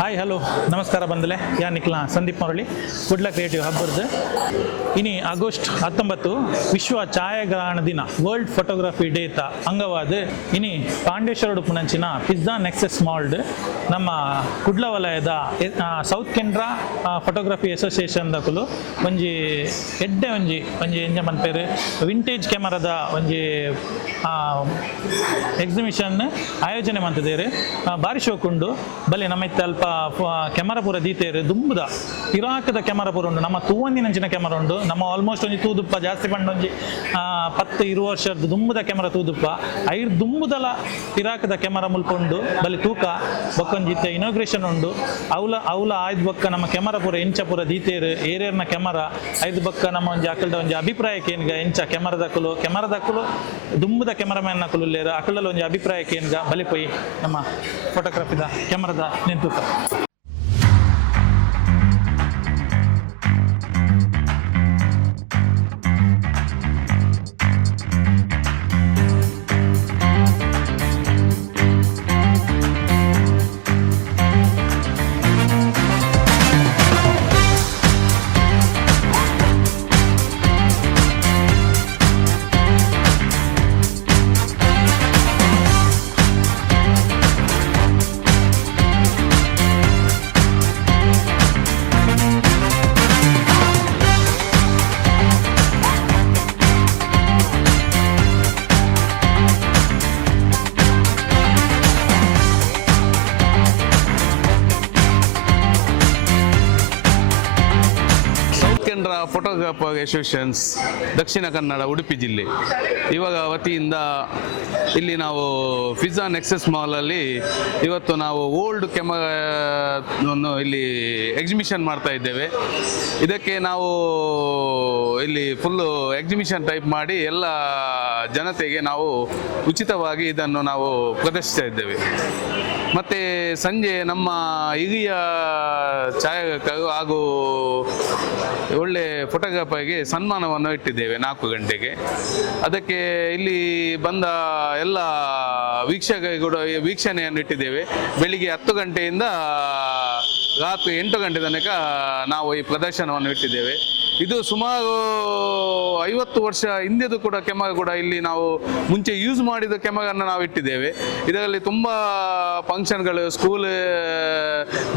Hi hello ನಮಸ್ಕಾರ ಬಂದಲೆ ಯಾ ನಿಖಿಲ ಸಂದೀಪ್ ಮರಳಿ Kudla creative ಹಬ್ಬರ್ದು ಇನಿ ಆಗಸ್ಟ್ 19 ವಿಶ್ವ ಛಾಯಾಗ್ರಹಣ ದಿನ ವರ್ಲ್ಡ್ ಫೋಟೋಗ್ರಫಿ ಡೇ ತ ಅಂಗವಾದ ಇನಿ ಪಾಂಡೇಶ್ವರ ಪುಣಂಚಿನ ಪಿಜ್ಜಾ ನೆಕ್ಸಸ್ ಮಾಲ್ಡ್ ನಮ್ಮ ಕುಡ್ಲ ವಲಯದ ಸೌತ್ ಕೆನರಾ ಫೋಟೋಗ್ರಫಿ ಅಸೋಸಿಯೇಷನ್ ದಕುಲು ಒಂಜಿ ಎಡ್ಡೆ ಒಂಜಿ ಎಂಜ ಮನ್ಪೇರು ವಿಂಟೇಜ್ ಕ್ಯಾಮರಾದ ಒಂಜಿ ಎಕ್ಸಿಬಿಷನ್ ಆಯೋಜನೆ ಮಂತಿದ್ದೇರು ಬಾರಿ ಶೋಕುಂಡು ಬಲೆ ನಮ್ಮ ಇತ್ತ ಅಲ್ಪ ಕ್ಯಾಮರಾ ಪೂರ ದೀತೇರು ದುಂಬುದ ಇರಾಕದ ಕ್ಯಾಮರಾ ಪೂರ ಉಂಡು ನಮ್ಮ ತೂವೊಂದಿನಂಚಿನ ಕ್ಯಾಮರಾ ಉಂಡು ನಮ್ಮ ಆಲ್ಮೋಸ್ಟ್ ಒಂಜಿ ತೂದುಪ್ಪ ಜಾಸ್ತಿ ಪಂಡ ಒಂಜಿ 10-20 ವರ್ಷದ ದುಂಬುದ ಕ್ಯಾಮರಾ ತೂದುಪ್ಪ ಐರ್ ದುಂಬುದಲ ಇರಾಕದ ಕ್ಯಾಮರಾ ಮುಲ್ಪುಂಡು ಬಲೆ ತೂಕ ಬೊಕ್ಕೊಂಜಿತ್ತ ಇನಾಗ್ರೇಷನ್ ಉಂಡು ಅವಲ ಆಯ್ದು ಬೊಕ್ಕ ನಮ್ಮ ಕ್ಯಾಮರಾ ಪೂರ ಎಂಚ ಪೂರ ದೀತೇರು ಏರಿಯರ್ನ ಕ್ಯಾಮರಾ ಐದು ಬೊಕ್ಕ ನಮ್ಮ ಒಂಜಿ ಅಕಲ್ದ ಒಂಜಿ ಅಭಿಪ್ರಾಯಕ್ಕೆ ಏನ್ಗ ಎಂಚ ಕ್ಯಾಮರಾದಕ್ಕಲು ದುಂಬುದ ಕ್ಯಾಮರಾಮ್ಯಾನ್ ನಕಲು ಲೇರು ಅಕಲಲ್ಲಿ ಒಂಜಿ ಅಭಿಪ್ರಾಯಕ್ಕೆ ಏನ್ಗ ಬಲೆ ಪೋಯಿ ನಮ್ಮ ಫೋಟೋಗ್ರಫಿದ ಕ್ಯಾಮರಾದ ನಿಂತುಕ ಫೋಟೋಗ್ರಾಫರ್ ಅಸೋಸಿಯೇಷನ್ಸ್ ದಕ್ಷಿಣ ಕನ್ನಡ ಉಡುಪಿ ಜಿಲ್ಲೆ ಇವಾಗ ವತಿಯಿಂದ ಇಲ್ಲಿ ನಾವು ಪಿಜ್ಜಾ ನೆಕ್ಸಸ್ ಮಾಲಲ್ಲಿ ಇವತ್ತು ನಾವು ಓಲ್ಡ್ ಕ್ಯಾಮರಾವನ್ನು ಇಲ್ಲಿ ಎಕ್ಸಿಬಿಷನ್ ಮಾಡ್ತಾ ಇದ್ದೇವೆ. ಇದಕ್ಕೆ ನಾವು ಇಲ್ಲಿ ಫುಲ್ಲು ಎಕ್ಸಿಬಿಷನ್ ಟೈಪ್ ಮಾಡಿ ಎಲ್ಲ ಜನತೆಗೆ ನಾವು ಉಚಿತವಾಗಿ ಇದನ್ನು ನಾವು ಪ್ರದರ್ಶಿಸ್ತಾ ಇದ್ದೇವೆ. ಮತ್ತು ಸಂಜೆ ನಮ್ಮ ಹಿರಿಯ ಛಾಯಾಗ್ರಾಹಕರು ಹಾಗೂ ಒಳ್ಳೆ ಫೋಟೋಗ್ರಾಫರ್ಗೆ ಸನ್ಮಾನವನ್ನು ಇಟ್ಟಿದ್ದೇವೆ 4 ಗಂಟೆಗೆ. ಅದಕ್ಕೆ ಇಲ್ಲಿ ಬಂದ ಎಲ್ಲ ವೀಕ್ಷಕರಿಗೆ ಕೂಡ ವೀಕ್ಷಣೆಯನ್ನು ಇಟ್ಟಿದ್ದೇವೆ. ಬೆಳಿಗ್ಗೆ 10 ಗಂಟೆಯಿಂದ ರಾತ್ರಿ 8 ಗಂಟೆ ತನಕ ನಾವು ಈ ಪ್ರದರ್ಶನವನ್ನು ಇಟ್ಟಿದ್ದೇವೆ. ಇದು ಸುಮಾರು 50 ವರ್ಷ ಹಿಂದೆದು ಕೂಡ ಕ್ಯಾಮರಾ ಕೂಡ ಇಲ್ಲಿ ನಾವು ಮುಂಚೆ ಯೂಸ್ ಮಾಡಿದ ಕ್ಯಾಮರಾನ ನಾವು ಇಟ್ಟಿದ್ದೇವೆ. ಇದರಲ್ಲಿ ತುಂಬ ಫಂಕ್ಷನ್ಗಳು, ಸ್ಕೂಲ್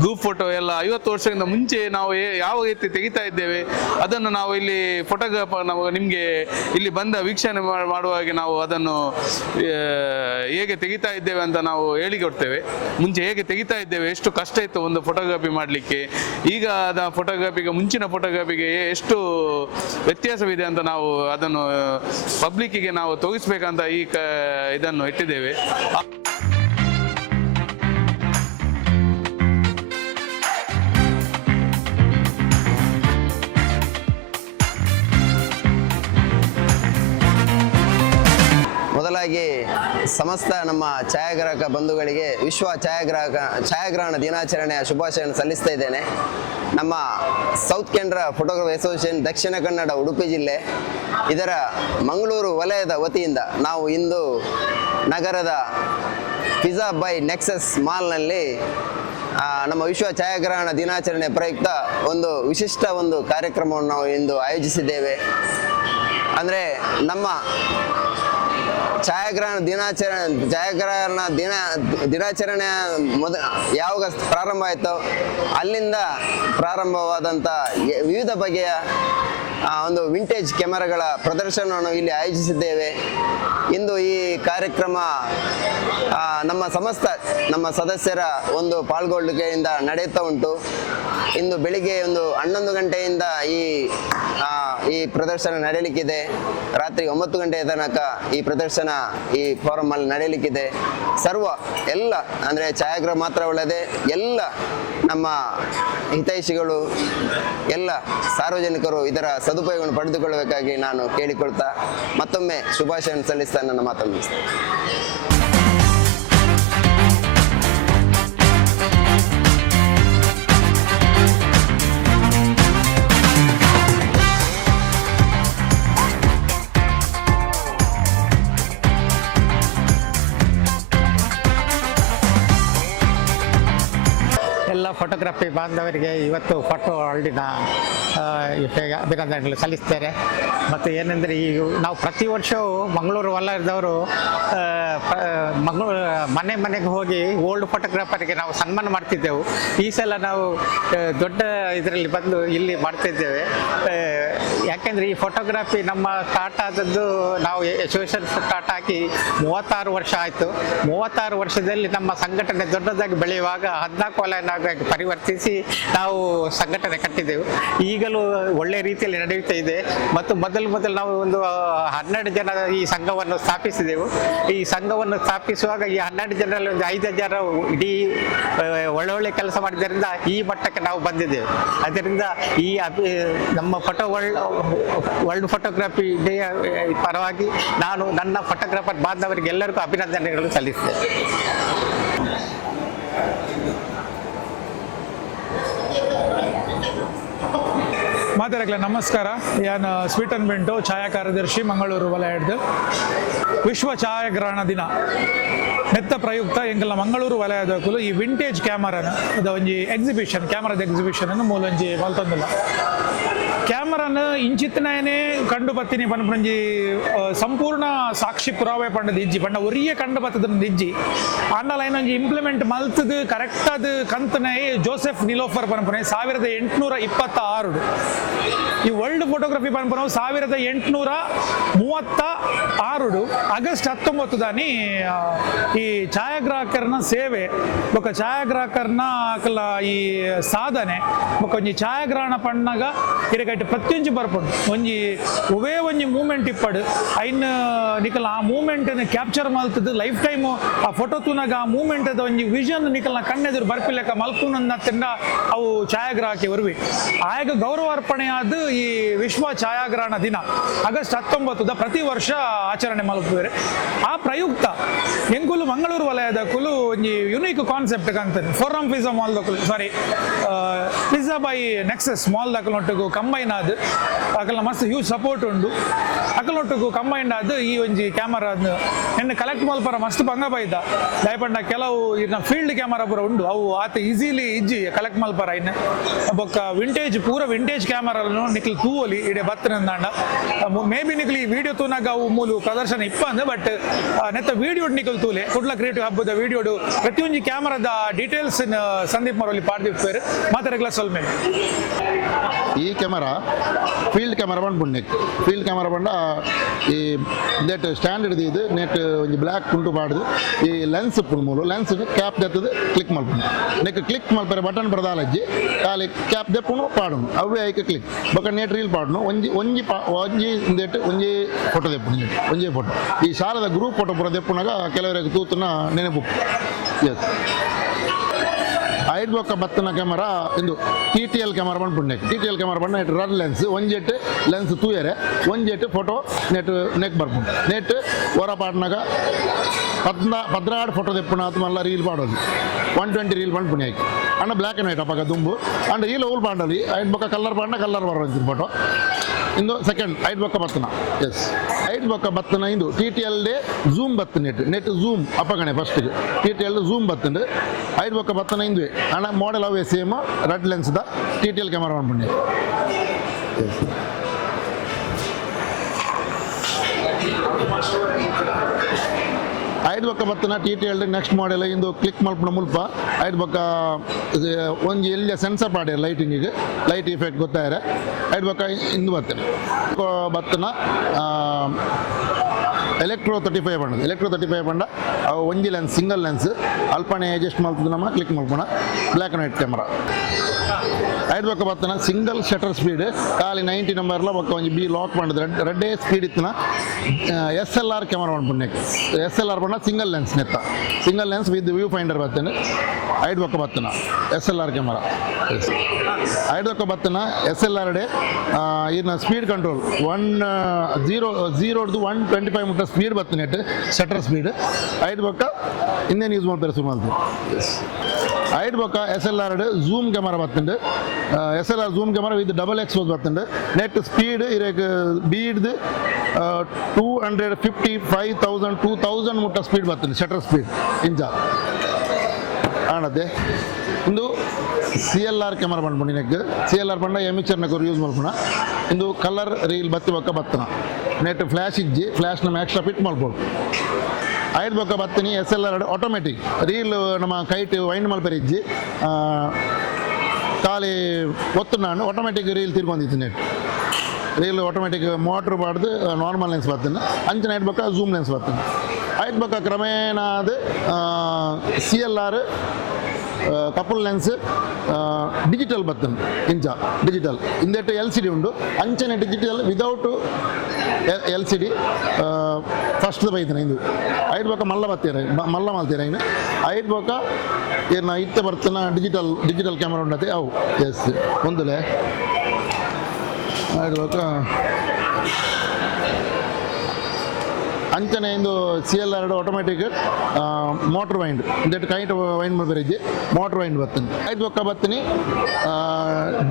ಗ್ರೂಪ್ ಫೋಟೋ ಎಲ್ಲ 50 ವರ್ಷದಿಂದ ಮುಂಚೆ ನಾವು ಯಾವ ರೀತಿ ತೆಗಿತಾ ಇದ್ದೇವೆ ಅದನ್ನು ನಾವು ಇಲ್ಲಿ ಫೋಟೋಗ್ರಾಫರ್ ನಾವು ನಿಮಗೆ ಇಲ್ಲಿ ಬಂದ ವೀಕ್ಷಣೆ ಮಾಡುವಾಗೆ ನಾವು ಅದನ್ನು ಹೇಗೆ ತೆಗಿತಾ ಇದ್ದೇವೆ ಅಂತ ನಾವು ಹೇಳಿಕೊಡ್ತೇವೆ. ಮುಂಚೆ ಹೇಗೆ ತೆಗಿತಾ ಇದ್ದೇವೆ, ಎಷ್ಟು ಕಷ್ಟ ಇತ್ತು ಒಂದು ಫೋಟೋಗ್ರಫಿ ಮಾಡಲಿಕ್ಕೆ, ಈಗ ಫೋಟೋಗ್ರಫಿಗೆ ಮುಂಚಿನ ಫೋಟೋಗ್ರಫಿಗೆ ಎಷ್ಟು ವ್ಯತ್ಯಾಸವಿದೆ ಅಂತ ನಾವು ಅದನ್ನು ಪಬ್ಲಿಕ್ಕಿಗೆ ನಾವು ತೋರಿಸ್ಬೇಕಂತ ಇದನ್ನು ಇಟ್ಟಿದ್ದೇವೆ. ಮೊದಲಾಗಿ ಸಮಸ್ತ ನಮ್ಮ ಛಾಯಾಗ್ರಾಹಕ ಬಂಧುಗಳಿಗೆ ವಿಶ್ವ ಛಾಯಾಗ್ರಹಣ ದಿನಾಚರಣೆಯ ಶುಭಾಶಯವನ್ನು ಸಲ್ಲಿಸ್ತಾ ಇದ್ದೇನೆ. ನಮ್ಮ south Canara photography association Dakshina Kannada Udupi ಜಿಲ್ಲೆ ಇದರ ಮಂಗಳೂರು ವಲಯದ ವತಿಯಿಂದ ನಾವು ಇಂದು ನಗರದ ಪಿಜ್ಜಾ ಬೈ ನೆಕ್ಸಸ್ ಮಾಲ್ನಲ್ಲಿ ನಮ್ಮ ವಿಶ್ವ ಛಾಯಾಗ್ರಹಣ ದಿನಾಚರಣೆ ಪ್ರಯುಕ್ತ ಒಂದು ವಿಶಿಷ್ಟ ಕಾರ್ಯಕ್ರಮವನ್ನು ನಾವು ಇಂದು ಆಯೋಜಿಸಿದ್ದೇವೆ. ಅಂದರೆ ನಮ್ಮ ಛಾಯಾಗ್ರಹಣ ದಿನಾಚರಣೆ ಯಾವಾಗ ಪ್ರಾರಂಭ ಆಯಿತೋ ಅಲ್ಲಿಂದ ಪ್ರಾರಂಭವಾದಂಥ ವಿವಿಧ ಬಗೆಯ ಒಂದು ವಿಂಟೇಜ್ ಕ್ಯಾಮರಾಗಳ ಪ್ರದರ್ಶನವನ್ನು ಇಲ್ಲಿ ಆಯೋಜಿಸಿದ್ದೇವೆ. ಇಂದು ಈ ಕಾರ್ಯಕ್ರಮ ನಮ್ಮ ಸದಸ್ಯರ ಪಾಲ್ಗೊಳ್ಳುವಿಕೆಯಿಂದ ನಡೆಯುತ್ತಾ ಉಂಟು. ಇಂದು ಬೆಳಿಗ್ಗೆ 11 ಗಂಟೆಯಿಂದ ಈ ಪ್ರದರ್ಶನ ನಡೆಯಲಿಕ್ಕಿದೆ. ರಾತ್ರಿ 9 ಗಂಟೆಯ ತನಕ ಈ ಪ್ರದರ್ಶನ ಈ ಫೋರಂ ಅಲ್ಲಿ ನಡೆಯಲಿಕ್ಕಿದೆ. ಎಲ್ಲ ಅಂದರೆ ಛಾಯಾಗ್ರಹ ಮಾತ್ರವಲ್ಲದೆ ಎಲ್ಲ ನಮ್ಮ ಹಿತೈಷಿಗಳು ಎಲ್ಲ ಸಾರ್ವಜನಿಕರು ಇದರ ಸದುಪಯೋಗವನ್ನು ಪಡೆದುಕೊಳ್ಳಬೇಕಾಗಿ ನಾನು ಕೇಳಿಕೊಳ್ತಾ ಮತ್ತೊಮ್ಮೆ ಶುಭಾಶಯವನ್ನು ಸಲ್ಲಿಸ್ತಾ ನನ್ನ ಮಾತನ್ನು ಮುಗಿಸ್ತೇನೆ. ಫೋಟೋಗ್ರಫಿ ಬಾಂಧವರಿಗೆ ಇವತ್ತು ಫೋಟೋ ವರ್ಲ್ಡಿನ ಅಭಿನಂದನೆಗಳು ಸಲ್ಲಿಸ್ತೇನೆ. ಮತ್ತು ಏನೆಂದರೆ ಈ ನಾವು ಪ್ರತಿ ವರ್ಷವೂ ಮಂಗಳೂರು ವಲಯದವರು ಮನೆಗೆ ಹೋಗಿ ಓಲ್ಡ್ ಫೋಟೋಗ್ರಾಫರಿಗೆ ನಾವು ಸನ್ಮಾನ ಮಾಡ್ತಿದ್ದೆವು. ಈ ಸಲ ನಾವು ದೊಡ್ಡ ಇದರಲ್ಲಿ ಬಂದು ಇಲ್ಲಿ ಮಾಡ್ತಿದ್ದೇವೆ. ಯಾಕೆಂದರೆ ಈ ಫೋಟೋಗ್ರಫಿ ನಮ್ಮ ಸ್ಟಾರ್ಟ್ ಆದದ್ದು ನಾವು ಅಸೋಸಿಯೇಷನ್ ಸ್ಟಾರ್ಟ್ ಆಗಿ 36 ವರ್ಷ ಆಯಿತು. 36 ವರ್ಷದಲ್ಲಿ ನಮ್ಮ ಸಂಘಟನೆ ದೊಡ್ಡದಾಗಿ ಬೆಳೆಯುವಾಗ 14 ವಲಯನಾಗಿ ಪರಿವರ್ತಿಸಿ ನಾವು ಸಂಘಟನೆ ಕಟ್ಟಿದ್ದೆವು. ಈಗಲೂ ಒಳ್ಳೆಯ ರೀತಿಯಲ್ಲಿ ನಡೆಯುತ್ತಾ ಇದೆ. ಮತ್ತು ಮೊದಲು ನಾವು ಒಂದು 12 ಜನ ಈ ಸಂಘವನ್ನು ಸ್ಥಾಪಿಸಿದೆವು. ಈ ಸಂಘವನ್ನು ಸ್ಥಾಪಿಸುವಾಗ ಈ 12 ಜನರಲ್ಲಿ ಒಂದು 5 ಜನ ಇಡೀ ಒಳ್ಳೆ ಕೆಲಸ ಮಾಡಿದ್ದರಿಂದ ಈ ಮಟ್ಟಕ್ಕೆ ನಾವು ಬಂದಿದ್ದೇವೆ. ಅದರಿಂದ ಈ ನಮ್ಮ ವರ್ಲ್ಡ್ ಫೋಟೋಗ್ರಫಿ ಡೇ ಪರವಾಗಿ ನಾನು ನನ್ನ ಫೋಟೋಗ್ರಾಫರ್ ಬಾಂಧವರಿಗೆ ಎಲ್ಲರಿಗೂ ಅಭಿನಂದನೆಗಳು ಸಲ್ಲಿಸ್ತೇನೆ. ಮಾತಾಡಕ್ಲ ನಮಸ್ಕಾರ. ಯಾನ್ ಸ್ವೀಟನ್ ಬೆಂಟು ಛಾಯಾ ಕಾರ್ಯದರ್ಶಿ ಮಂಗಳೂರು ವಲಯದ ವಿಶ್ವ ಛಾಯಾಗ್ರಹಣ ದಿನ ನೆತ್ತ ಪ್ರಯುಕ್ತ ಎಂಕಲ್ನ ಮಂಗಳೂರು ವಲಯದಕ್ಕೂ ಈ ವಿಂಟೇಜ್ ಕ್ಯಾಮರಾನ ಅದು ಒಂಜಿ ಎಕ್ಸಿಬಿಷನ್ ಕ್ಯಾಮರಾದ ಎಕ್ಸಿಬಿಷನ್ ಅನ್ನು ಮೂಲೊಂಜಿ ಮಲ್ತೊಂದಿಲ್ಲ. ಕ್ಯಾಮರಾನ ಇಂಚಿತ್ತನೇ ಕಂಡು ಬತ್ತೀನಿ ಪಂಪುಂಜಿ ಸಂಪೂರ್ಣ ಸಾಕ್ಷಿ ಪುರಾವೆ ಪಂಡದ ಇಜ್ಜಿ ಪಂಡ ಒರಿಯೇ ಕಂಡು ಬತ್ತದ ಇಜ್ಜಿ ಆಂಡಲ ಏನೊಂಜಿ ಇಂಪ್ಲಿಮೆಂಟ್ ಮಲ್ತದು ಕರೆಕ್ಟ್ ಅದು ಕಂತನೇ ಜೋಸೆಫ್ ನಿಲೋಫರ್ ಪಂಪನೆ 1826 ಈ ವರ್ಲ್ಡ್ ಫೋಟೋಗ್ರಫಿ ಪಂಪನ 1836 ಆಗಸ್ಟ್ 19 ದಾನಿ ಈ ಛಾಯಾಗ್ರಾಹಕರನ ಸೇವೆ ఒక ಛಾಯಾಗ್ರಾಹಕರನ ಈ ಸಾಧನೆ ಒಂಜಿ ಛಾಯಾಗ್ರಹಣ ಪಣ್ಣಗ ಇರಗಟ್ಟಿ ಪ್ರತಿಯೊಂಜಿ ಬರ್ಪುಂಡು ಒಂಜಿ ಒವೇ ಒಂಜಿ ಮೂಮೆಂಟ್ ಇಪ್ಪಡು ಐನ್ ನಿಕಲ್ ಆ ಮೂಮೆಂಟ್ ಕ್ಯಾಪ್ಚರ್ ಮಲ್ತದ್ದು ಲೈಫ್ ಟೈಮ್ ಆ ಫೋಟೋ ತೂನಾಗ ಆ ಮೂಮೆಂಟ್ ಅದ ಒಂಜಿ ವಿಷನ್ ನಿಕಲ್ನ ಕಣ್ಣೆದುರು ಬರ್ಪಿಲೆಕ್ಕ ಮಲ್ಪುನಂದ ಅವು ಛಾಯಾಗ್ರಾಹಕಿ ವರ್ವಿ ಆಗ ಗೌರವಾರ್ಪಣೆಯಾದ ಈ ವಿಶ್ವ ಛಾಯಾಗ್ರಹಣ ದಿನ ಆಗಸ್ಟ್ 19 ಪ್ರತಿ ವರ್ಷ ಆಚರಣೆ ಮಲ್ಪುವೆರೆ. ಆ ಪ್ರಯುಕ್ತ ಎಂಕುಲು ಮಂಗಳೂರು ವಲಯದ ಕುಲು ಒಂಜಿ ಯುನೀಕ್ ಕಾನ್ಸೆಪ್ಟ್ ಕಂತನೆ forum pizza mall sorry pizza by Nexus mall ದಕ್ಕಲೊಟ್ಟಿಗೂ ಕಂಬೈನ್ ಆದ್ ಅಕಲ್ನ ಮಸ್ತ್ ಹ್ಯೂಜ್ ಸಪೋರ್ಟ್ ಉಂಡು. ಅಕಲೊಟ್ಟಿಗೂ ಕಂಬೈಂಡ್ ಆದ್ ಈ ಒಂಜಿ ಕ್ಯಾಮರಾ ಎನ್ನು ಕಲೆಕ್ಟ್ ಮಲ್ಪರ ಮಸ್ತ್ ಪಂಗ ಬೈದ ದಯಪಂಡ ಕೆಲವು ಇನ್ನ ಫೀಲ್ಡ್ ಕ್ಯಾಮರಾ ಪೂರ ಉಂಡು ಅವು ಆತ ಈಸಿಲಿ ಇಜ್ಜಿ ಕಲೆಕ್ಟ್ ಮಲ್ಪರ ಇನ್ನ ಬೊಕ್ಕ ವಿಂಟೇಜ್ ಪೂರ ವಿಂಟೇಜ್ ಕ್ಯಾಮರಾನು ನಿಕ್ಲಿ ತೂವಲಿ ಇಡೆ ಬತ್ತನಂದಾಂಡ ಮೇ ಬಿ ನಿಕ್ಲಿ ವಿಡಿಯೋ ತೂನಾಗ ಅವು ಮೂಲು ಪ್ರದರ್ಶನ ಇಪ್ಪಂದ್ ಬಟ್ ನೆತ್ತ ವಿಡಿಯೋ ನಿಕಲ್ ತೂಲೆ ಕುಡ್ಲ ಕ್ರಿಯೇಟಿವ್ ಹಬ್ಬದ ವಿಡಿಯೋಡು ಪ್ರತಿಯೊಂದು ಕ್ಯಾಮರಾದ ಡೀಟೇಲ್ಸ್ ಸಂದೀಪ್ ಮರಳಿ ಪಾಡ್ದಿಪ್ಪೇರು ಮಾತಾಡಕ್ಲ ಸ್ವಲ್ಪ ಈ ಕ್ಯಾಮರಾ ಫೀಲ್ಡ್ ಕ್ಯಾಮರಾ ಬಂದು ಫೀಲ್ಡ್ ಕ್ಯಾಮರಾ ಬಂಡ ಈ ನೆಟ್ ಸ್ಟ್ಯಾಂಡರ್ಡ್ ಇದು ನೆಟ್ ಒಂದು ಬ್ಲ್ಯಾಕ್ ಉಂಟು ಪಾಡ್ದು ಈ ಲೆನ್ಸ್ ಉಪ್ಪು ಮೂಲು ಲೆನ್ಸ್ ಕ್ಯಾಪ್ ದೆತ್ತದು ಕ್ಲಿಕ್ ಮಲ್ಪುಂಡು ನೆಕ್ ಕ್ಲಿಕ್ ಮಲ್ಪರೆ ಬಟನ್ ಬರದಾಲಜ್ಜಿ ಖಾಲಿ ಕ್ಯಾಪ್ ದೆಪ್ಪುನು ಪಾಡುನು ಅವೇ ಐಕೆ ಕ್ಲಿಕ್ ಬೊಕ್ಕ ನೆಟ್ ರೀಲ್ ಪಾಡುನು ಒಂಜಿ ನೆಟ್ ಒಂಜಿ ಫೋಟೋ ದೆಪ್ಪುನು ಒಂಜಿ ಫೋಟೋ ಈ ಶಾಲದ ಗ್ರೂಪ್ ಫೋಟೋ ಪೂರ ದೆಪ್ಪುನಾಗ ಕೆಲವರಿಗೆ ತೂತುನ ನೆನಪು ಎಸ್ ಐಡ್ ಬೊಕ್ಕ ಬತ್ತನ ಕ್ಯಾಮರಾ ಇಂದು TTL ಕ್ಯಾಮರಾ ಬಂದ್ಬಿಟ್ಟು TTL ಕ್ಯಾಮರಾ ಬಂದ ನೆಟ್ ರಡ್ ಲೆನ್ಸ್ ಒಂಜೆಟ್ ಲೆನ್ಸ್ ತೂಯರೆ ಒಂಜೆಟ್ ಫೋಟೋ ನೆಕ್ ಬರ್ಪುಂಡು ನೆಟ್ ಹೊರ ಪಾಡ್ನಾಗ 16 ಫೋಟೋ ತೆಪ್ಪುನ ಅದು ಮಲ್ಲ ರೀಲ್ ಪಾಡೋದು 120 ರೀಲ್ ಬಂದ್ಪುಣಿ ಆಯ್ತು ಅಣ್ಣ ಬ್ಲ್ಯಾಕ್ ಆ್ಯಂಡ್ ವೈಟ್ ಅಪ್ಪಾಗ ದುಂಬು ಅಂಡ್ ಈಲ ಊಲ್ ಪಾಡಲಿ ಐಡ್ ಬೊಕ್ಕ ಕಲರ್ ಪಾಡ್ನ ಕಲರ್ ಬರೋಂತಿನ ಫೋಟೋ ಇಂದು ಸೆಕೆಂಡ್ ಐಡ್ ಬೊಕ್ಕ ಬತ್ತನ ಎಸ್ ಐಡ್ ಬೊಕ್ಕ ಬತ್ತನ ಇಂದು TTL ಡೇ ಝೂಮ್ ಬತ್ತು ನೆಟ್ ಝೂಮ್ ಅಪ್ಪಗಣೆ ಫಸ್ಟಿಗೆ TTL ಝೂಮ್ ಬತ್ತುಂಡು ಐಡ್ ಬೊಕ್ಕ ಬತ್ತನ ಇಂದು ಅಣ್ಣ ಮಾಡೆಲ್ ಅವೇ ಸೇಮ್ ರೆಡ್ ಲೆನ್ಸ್ ದ TTL ಕ್ಯಾಮರಾ ಬಂದ್ಪುಣಿ ಐದು ಬೊಕ್ಕ ಬತ್ತನ TTL ನೆಕ್ಸ್ಟ್ ಮಾಡೆಲ್ ಇಂದು ಕ್ಲಿಕ್ ಮಲ್ಪನ ಮುಲ್ಪ ಐದು ಬೊಕ್ಕ ಒಂಜಿ ಎಲ್ಲಿಯ ಸೆನ್ಸರ್ ಪಾಡ್ಯಾರ ಲೈಟಿಂಗಿಗೆ ಲೈಟ್ ಇಫೆಕ್ಟ್ ಗೊತ್ತಾಯ್ರೆ ಐದು ಬೊಕ್ಕ ಇಂದು ಬರ್ತೇನೆ ಬತ್ತನ ಎಲೆಕ್ಟ್ರೋ 35 ಬಂಡ ಒಂಜಿ ಲೆನ್ಸ್ ಸಿಂಗಲ್ ಲೆನ್ಸ್ ಅಲ್ಪನೆ ಅಡ್ಜಸ್ಟ್ ಮಲ್ಪದ ನಮ್ಮ ಕ್ಲಿಕ್ ಮಲ್ಪಣ ಬ್ಲ್ಯಾಕ್ ಆ್ಯಂಡ್ ವೈಟ್ ಕ್ಯಾಮರಾ ಐದು ಬೊಕ್ಕ ಬತ್ತನ ಸಿಂಗಲ್ ಶಟರ್ ಸ್ಪೀಡ್ ಖಾಲಿ 90 ನಂಬರ್ಲ ಬೊಕ್ಕ ಒಂಜಿ ಬಿ ಲಾಕ್ ಮಾಡಿದ ರೆಡ್ಡೇ ಸ್ಪೀಡ್ ಇತ್ತನ SLR ಕ್ಯಾಮರಾ ಬಂದ್ಪುಣ್ಯ SLR ಬಂಡ ಸಿಂಗಲ್ ಲೆನ್ಸ್ ನೆತ್ತ single lens with view finder ಬರ್ತೇನೆ ಐದು ಬೊಕ್ಕ ಬತ್ತನ SLR ಕ್ಯಾಮರಾ ಐದು ಬೊಕ್ಕ ಬತ್ತನ SLR ಡೇ ಇದನ್ನ ಸ್ಪೀಡ್ ಕಂಟ್ರೋಲ್ 0 125 ಮುಟ್ಟ ಸ್ಪೀಡ್ ಬತ್ತು ನೆಟ್ ಶಟರ್ ಸ್ಪೀಡ್ ಐದು ಬೊಕ್ಕ ಇನ್ನೇನು ಯೂಸ್ ಮಾಡ್ತಾರೆ ಸುಮಾರು ಐದು ಬೊಕ್ಕ SLR ಝೂಮ್ ಕ್ಯಾಮರಾ ಬತ್ತುಂಡು SLR zoom camera with double expose ಬತ್ತುಂಡು ನೆಟ್ ಸ್ಪೀಡ್ ಇರಕ್ಕೆ ಬೀಡ್ದು 255,000 2000 ಮುಟ್ಟ ಸ್ಪೀಡ್ ಬತ್ತುಂಡು ಶಟರ್ ಸ್ಪೀಡ್ ಇಂಚ ಆಣದ್ದೆ ಇಂದು CLR ಕ್ಯಾಮರಾ ಬಂದ್ಬಿಡಿ ನೆಕ್ CLR ಬಂಡ ಎಮಿಚರ್ನಕ್ಕೆ ಯೂಸ್ ಮಾಡ್ಬೋಣ ಇಂದು ಕಲರ್ ರೀಲ್ ಬತ್ತಿ ಬೊಕ್ಕ ಬತ್ತನ ನೆಟ್ ಫ್ಲ್ಯಾಶ್ ಇಜ್ಜಿ ಫ್ಲ್ಯಾಶ್ನ ಎಕ್ಸ್ಟ್ರಾ ಫಿಟ್ ಮಾಡ್ಬೋದು ಐದು ಬೊಕ್ಕ ಬತ್ತಿನಿ SLR ಆಟೋಮೆಟಿಕ್ ರೀಲ್ ನಮ್ಮ ಕೈಟ್ ವೈಂಡ್ ಮಲ್ಪೆರ್ ಇಜ್ಜಿ ಖಾಲಿ ಒತ್ತು ನಾನು ಆಟೋಮೆಟಿಕ್ ರೀಲ್ ತಿರ್ಕೊಂಡಿತ್ತು ನೆಟ್ ರೀಲ್ ಆಟೋಮೆಟಿಕ್ ಮೋಟ್ರ್ ಬಾಡ್ದು ನಾರ್ಮಲ್ ಲೆನ್ಸ್ ಬರ್ತೇನೆ ಅಂಚನೆ ಐದು ಬೊಕ್ಕ ಝೂಮ್ ಲೆನ್ಸ್ ಬರ್ತೇನೆ ಐದು ಬೊಕ್ಕ ಕ್ರಮೇಣ ಅದು CLR ಕಪಲ್ ಲೆನ್ಸ್ ಡಿಜಿಟಲ್ ಬರ್ತದೆ ಇಂಚ ಡಿಜಿಟಲ್ ಇಂದೆಟ್ಟು LCD ಉಂಡು ಅಂಚನೆ ಡಿಜಿಟಲ್ ವಿದೌಟ್ LCD ಫಸ್ಟ್ ಬೈತೇನೆ ಇದು ಐದು ಬೊಕ್ಕ ಮಲ್ಲ ಬತ್ತೀರ ಮಲ್ಲ ಮಲ್ತೀರ ಇನ್ನು ಐದು ಬೊಕ್ಕ ಏನು ಇತ್ತೆ ಬರ್ತೇನೆ ಡಿಜಿಟಲ್ ಕ್ಯಾಮರಾ ಉಂಡತೆ ಅವು ಎಸ್ ಒಂದುಲೆ ಐದು ಬೊಕ್ಕ ಅಂಚನೆ ಇಂದು CLR ಆಟೋಮೆಟಿಕ್ ಮೋಟ್ರ್ ವೈಂಡ್ ಇಂದೆಟ್ಟು ಕೈಟ್ ವೈಂಡ್ ಮಾಡ್ಬೇರಿಜ್ಜಿ ಮೋಟ್ರ್ ವೈಂಡ್ ಬರ್ತೇನೆ ಐದು ಬೊಕ್ಕ ಬತ್ತೀನಿ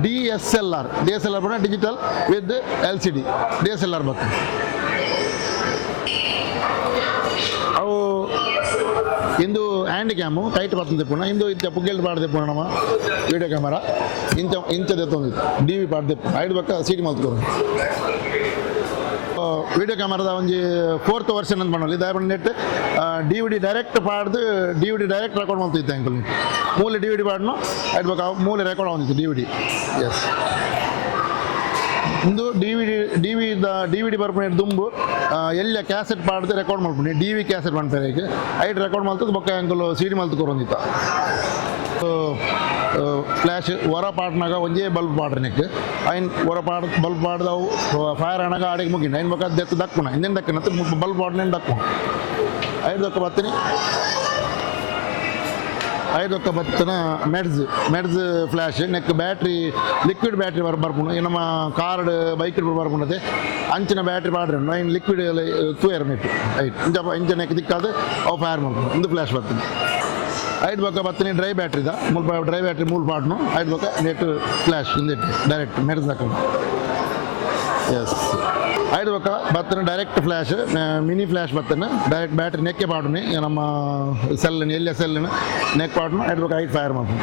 DSLR ಬಂದ ಡಿಜಿಟಲ್ ವಿತ್ LCD DSLR ಬರ್ತೇನೆ ಅವು ಇಂದು ಹ್ಯಾಂಡ್ ಕ್ಯಾಮು ಟೈಟ್ ಬರ್ತದೆ ಪುನಃ ಇಂದು ಇಂಚ ಪುಗ್ಗೆಲ್ ಪಾಡ್ದೆ ಪುನಃ ನಮ್ಮ ವೀಡಿಯೋ ಕ್ಯಾಮರಾ ಇಂಚದೆ ತೊಂದಿತ್ತು DV ಪಾಡ್ದೆ ಐದು ಬೊಕ್ಕ CD ಮಲ್ತ್ಕೊಂಡು ವೀಡಿಯೋ ಕ್ಯಾಮರಾದ ಒಂಜಿ 4th ವರ್ಷನ್ ಅಂತ ಮಾಡಲಿ ದಾಯಪಂಡ ನೆಟ್ DVD ಡೈರೆಕ್ಟ್ ಪಾಡ್ದು DVD ಡೈರೆಕ್ಟ್ ರೆಕಾರ್ಡ್ ಮಾಡ್ತಿದ್ದೆ ಅಂಕಲ್ ಮೂಲೆ DVD ಪಾಡ್ನು ಐದು ಬೊಕ್ಕ ಮೂಲೆ ರೆಕಾರ್ಡ್ ಆಗುತ್ತಿತ್ತು DVD ಎಸ್ ಇಂದು DVD ಬರ್ಪಣೆ ದುಂಬು ಎಲ್ಲ ಕ್ಯಾಸೆಟ್ ಪಾಡ್ದು ರೆಕಾರ್ಡ್ ಮಾಡ್ಕೊಂಡು DV ಕ್ಯಾಸೆಟ್ ಮಾಡ್ತಾರೆ ಈಗ ಐದು ರೆಕಾರ್ಡ್ ಮಾಡ್ತದ್ದು ಬೊಕ್ಕ ಅಂಕಲ್ CD ಮಲ್ತು ಕೊರೊಂದಿತ್ತ ಫ್ಲ್ಯಾಶ್ ಹೊರ ಪಾಡ್ನಾಗ ಒಂದೇ ಬಲ್ಬ್ ಪಾಡ್ರಿ ನೆಕ್ ಐನ್ ಹೊರ ಪಾಡ್ ಬಲ್ಬ್ ಪಾಡ್ದವು ಫೈರ್ ಅಣಗ ಆಡಿಗೆ ಮುಗಿಂಡು ಐನ್ ಬೊಕ್ಕ ದೆತ್ತು ದಕ್ಕುಣ ಇನ್ನೇನು ದಕ್ಕನ ಬಲ್ಬ್ ಪಾಡ್ನೇನು ದಕ್ಕುಣ ಐದು ದೊಕ್ಕ ಬತ್ತೀನಿ ಐದು ದೊಕ್ಕ ಬತ್ತನ ಮೆಡ್ಸ್ ಫ್ಲ್ಯಾಶ್ ನೆಕ್ ಬ್ಯಾಟ್ರಿ ಲಿಕ್ವಿಡ್ ಬ್ಯಾಟ್ರಿ ಬರ್ಪುಣ ನಮ್ಮ ಕಾರ್ಡ್ ಬೈಕ್ ಬರ್ಪುಣತೆ ಅಂಚಿನ ಬ್ಯಾಟ್ರಿ ಪಾಡ್ರಿ ಐನ್ ಲಿಕ್ವಿಡ್ ತೂಯರ್ ನೆಟ್ ಐಟ್ ಇಂಚ ನೆಕ್ ದಿಕ್ಕಾದ ಅವು ಫೈರ್ ಮಾಡ್ಕೊಂಡು ಇಂದು ಫ್ಲ್ಯಾಶ್ ಬರ್ತೀನಿ ಐದು ಬೊಕ್ಕ ಬತ್ತನಿ ಡ್ರೈ ಬ್ಯಾಟ್ರಿದ ಡ್ರೈ ಬ್ಯಾಟ್ರಿ ಮೂಲ ಪಾಡ್ನು ಐದು ಬೊಕ್ಕ ನೆಟ್ ಫ್ಲ್ಯಾಶ್ ಇಂದೆಟ್ಟು ಡೈರೆಕ್ಟ್ ಮೆಡ್ಸ್ ಹಾಕೊಂಡು ಎಸ್ ಐದು ಬೊಕ್ಕ ಬತ್ತನ ಡೈರೆಕ್ಟ್ ಫ್ಲ್ಯಾಶ್ ಮಿನಿ ಫ್ಲ್ಯಾಶ್ ಬತ್ತನ ಡೈರೆಕ್ಟ್ ಬ್ಯಾಟ್ರಿ ನೆಕ್ಕೆ ಪಾಡ್ನಿ ನಮ್ಮ ಸೆಲ್ನ ಎಲ್ಲ ಸೆಲ್ನ ನೆಕ್ ಪಾಡ್ನು ಐದು ಬೊಕ್ಕ ಐದು ಫೈರ್ ಮಾಡ್ತೀನಿ